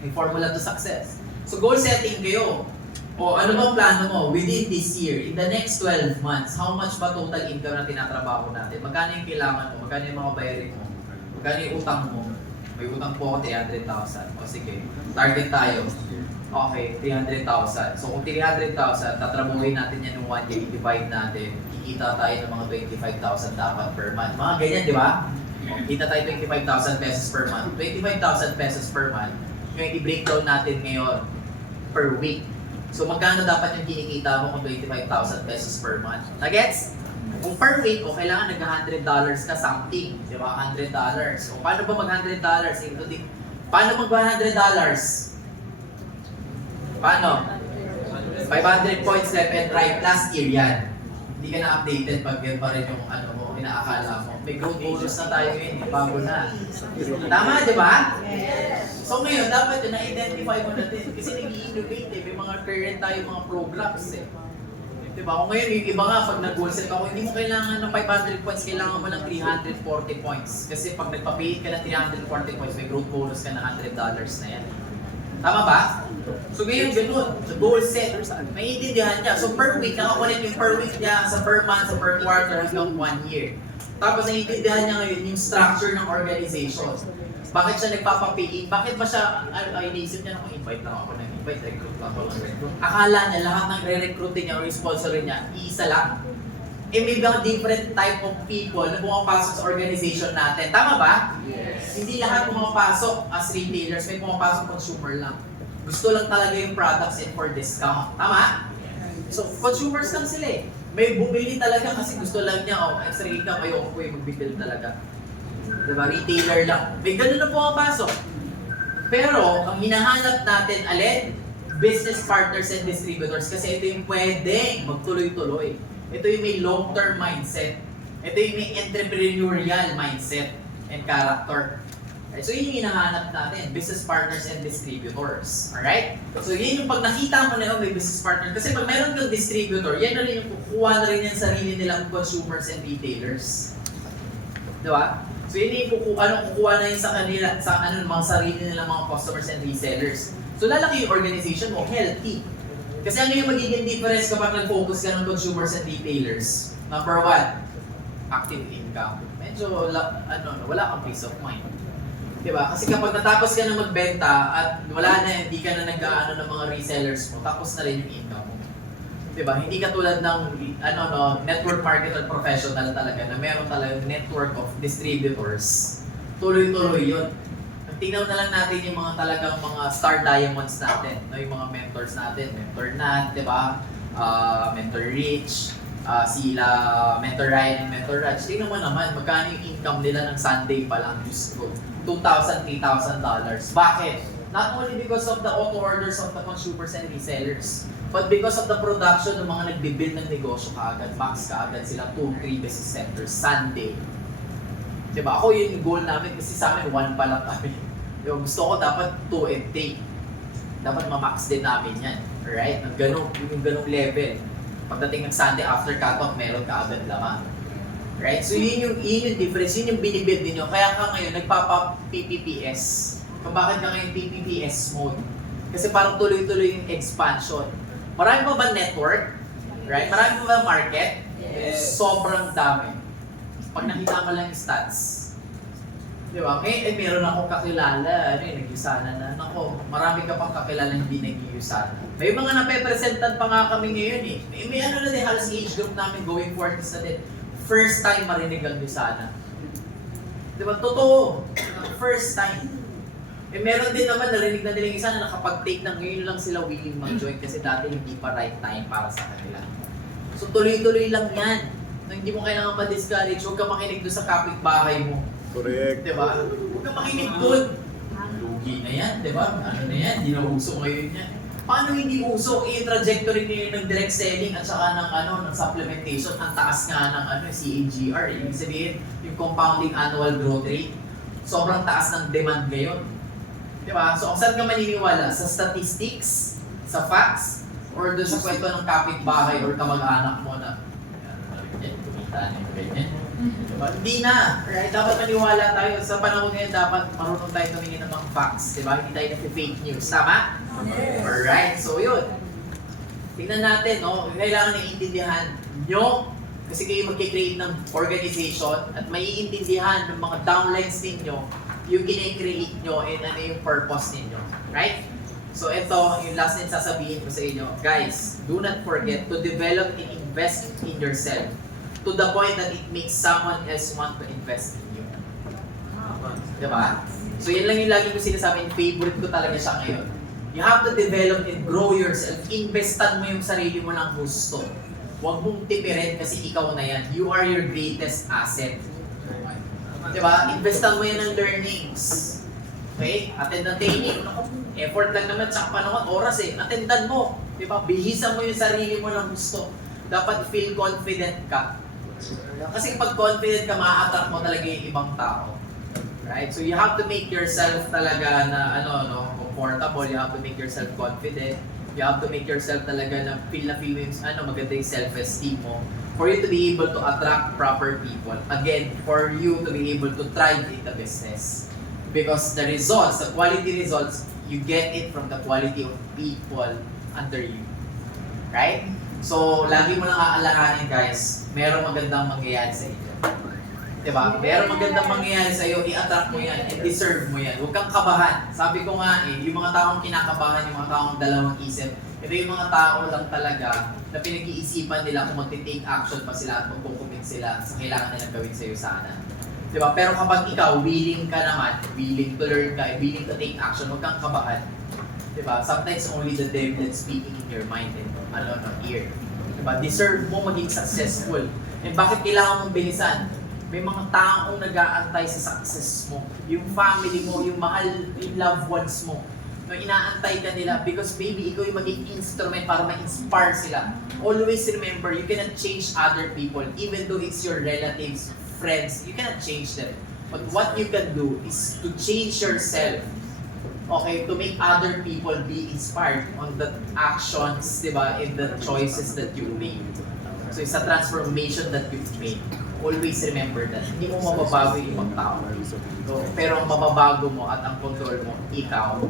Yung formula to success. So goal setting kayo. O ano bang plano mo within this year, in the next 12 months, how much ba total income na tinatrabaho natin? Magkano yung kailangan mo? Magkano yung mga bayarin mo? Magkano yung utang mo? May utang po ako 300,000. O sige, target tayo. Okay, 300,000. So kung 300,000, tatrabuhin natin yan ng 1 year, i-divide natin, kikita tayo ng mga 25,000 dapat per month. Mga ganyan, di ba? Kita tayo 25,000 pesos per month. 25,000 pesos per month, yung i-breakdown natin ngayon per week. So magkano dapat yung kinikita mo kung 25,000 pesos per month? Nagets? Kung per week, o kailangan nag-$100 ka something. Di ba? $100. O paano ba mag-$100? Paano mag-$100? Paano? 500 points left and right. Last year yan. Hindi ka na-updated pag yan pa rin yung ano mo, inaakala mo. May growth bonus na tayo yun, bago na. Tama, di ba? So ngayon, dapat yun, na-identify mo natin. Kasi nag-i-innovate eh. May mga current tayo, mga programs eh. Diba? Kung ngayon, yung iba nga, pag nag-goal set ako, hindi mo kailangan ng 500 points, kailangan mo ng 340 points. Kasi pag nagpa-pay ka ng 340 points, may growth bonus ka na $100 na yan. Tama ba? So ngayon, ganun. So goal set, maiintindihan niya. So per week, nakakulit yung per week niya, sa per month, sa per quarter, hanggang 1 year. Tapos naiintindihan niya ngayon yung structure ng organization. Bakit siya nagpapapay? Bakit ba siya, iniisip niya na invite lang ako ng invite, recruit lang ako ng recruit. Akala niya lahat ng re-recruiting niya o sponsorin niya, isa lang. Eh may mga different type of people na pumapasok sa organization natin. Tama ba? Yes. Hindi lahat pumapasok as retailers, may pumapasok consumer lang. Gusto lang talaga yung products and for discount. Tama? So, consumers lang sila eh. May bumili talaga kasi gusto lang niya, extra income, ayoko po yung magbibil talaga. Diba? Retailer lang. May ganun na pumapasok. Pero, ang hinahanap natin, alin? Business partners and distributors. Kasi ito yung pwedeng magtuloy-tuloy. Ito yung may long-term mindset. Ito yung may entrepreneurial mindset and character. Right? So yun yung hinahanap natin, business partners and distributors. Alright? So yun yung pag nakita mo na may business partner. Kasi pag meron kang distributor, yan na rin yung kukuha na rin yung sarili nilang consumers and retailers. Diba? So yun yung kukuha na yun sa kanila, sa mga sarili nilang mga customers and resellers. So lalaki yung organization mo, healthy. Kasi ano yung magiging difference kapag nag-focus ka ng consumers and retailers? Number 1, active income. Medyo, wala kang peace of mind. Diba? Kasi kapag natapos ka na magbenta at wala na, hindi ka na nag-aano ng mga resellers mo, tapos na rin yung income mo. Diba? Hindi katulad ng network marketer professional talaga na meron talagang network of distributors. Tuloy-tuloy yun. Tingnan na lang natin yung mga talagang mga star diamonds natin, no? Yung mga mentors natin, Mentor Nat, di ba? Mentor Rich, sila Mentor Ryan and Mentor Raj. Tingnan mo naman, magkano yung income nila ng Sunday pa lang, just go. $2,000, $3,000. Bakit? Not only because of the auto orders of the consumers and resellers, but because of the production ng mga nagbibuild ng negosyo kaagad, max kaagad sila 2-3 business centers Sunday. Diba? Ako yung goal namin kasi sa amin 1 pa lang kami. Yung gusto ko dapat 2 and 3. Dapat ma-max din namin yan. Alright? Yung ganong level. Pagdating ng Sunday after cut-off, meron ka agad lamang. Right? So yun yung difference, yun yung binibuild ninyo. Kaya ka ngayon nagpapa-PPPS. Kung bakit ka ngayon PPPS mode? Kasi parang tuloy-tuloy yung expansion. Marami pa ba network? Right? Marami pa ba market? Yes. Sobrang dami. Pag nakita mo lang yung stats. Di ba? Meron akong kakilala, nag-Usana na. Nako, marami ka pang kakilala hindi nag-Usana. May mga nape-presentan pa nga kami ngayon eh. May na din, halos age group namin going forward na din. First time marinig ang Usana. Di ba? Totoo. First time. Meron din naman narinig na nila yung isa na nakapag-take na ngayon lang sila willing mag-join kasi dati hindi pa right time para sa kanila. So tuloy-tuloy lang yan. Hindi mo kailangan ma-discourage, huwag ka makinig doon sa kapitbahay mo. Correct. Diba? Huwag ka makinig doon. Lugi na yan, diba? Ano na yan, hindi na uso ngayon yan. Paano hindi uso? Yung trajectory ngayon ng direct selling at saka ng supplementation, ang taas nga ng CAGR. Ibig sabihin, yung compounding annual growth rate, sobrang taas ng demand ngayon. Diba? So, saan ka maniniwala? Sa statistics? Sa facts? Or doon sa kwento ng kapitbahay or kamag-anak mo na kumita na yung ganyan. Diba? Hindi na. Right? Dapat maniwala tayo. Sa panahon ngayon, dapat marunong tayo tumingin ng mga facts. Diba? Hindi tayo nag-fake news. Tama? Yes. Alright. So, yun. Tingnan natin, no? Kailangan naiintindihan nyo kasi kayo magkikreate ng organization at maiintindihan ng mga downlines ninyo yung kine-create nyo and ano yung purpose ninyo. Right? So ito, yung last na sasabihin ko sa inyo, guys, do not forget to develop and invest in yourself to the point that it makes someone else want to invest in you. Diba? So yan lang yung lagi ko sinasabi, favorite ko talaga siya ngayon. You have to develop and grow yourself. Investan mo yung sarili mo ng gusto. Huwag mong tipirin kasi ikaw na yan. You are your greatest asset. Diba? Investan mo yan ng learnings. Okay? Attend ng training. Effort lang naman sa panahon, oras eh. Attendan mo. Diba? Bihisan mo yung sarili mo ng gusto. Dapat feel confident ka. Kasi pag confident ka, ma-attract mo talaga yung ibang tao. Right? So you have to make yourself talaga na comfortable. You have to make yourself confident. You have to make yourself talaga na feel mo yung maganda yung self-esteem mo. For you to be able to attract proper people. Again, for you to be able to thrive in the business. Because the results, the quality results, you get it from the quality of people under you. Right? So, lagi mo lang aalalahanin guys, merong magandang mangyayari sa inyo. Diba? Merong magandang mangyayari sa iyo, i-attract mo yan, and deserve mo yan. Huwag kang kabahan. Sabi ko nga yung mga taong kinakabahan, yung mga taong dalawang isip, ito yung mga tao lang talaga na pinag-iisipan nila kung mag-take action pa sila at magkukumit sila sa kailangan nilang gawin sa iyo sana. Diba? Pero kapag ikaw, willing ka naman, willing to learn ka, willing to take action, huwag kang kabahan. Diba? Sometimes only the devil is speaking in your mind and ear. Diba? Deserve mo maging successful. And bakit kailangan mong bilisan? May mga taong nag-aantay sa success mo. Yung family mo, yung mahal, yung loved ones mo. No, inaantay ka nila because maybe ikaw yung maging instrument para ma-inspire sila. Always remember, you cannot change other people. Even though it's your relatives, friends, you cannot change them. But what you can do is to change yourself. Okay, to make other people be inspired on the actions, diba, in the choices that you made. So it's a transformation that you've made. Always remember that. Hindi mo mababago yung ibang tao. So, pero ang mababago mo at ang control mo, ikaw.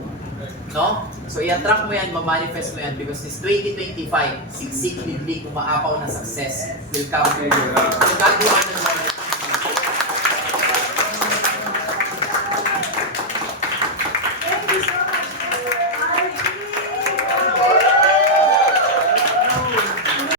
No? So i-attract mo yan, ma-manifest mo yan because this 2025, siksik, biblik, umaapaw na success will come to you. So God,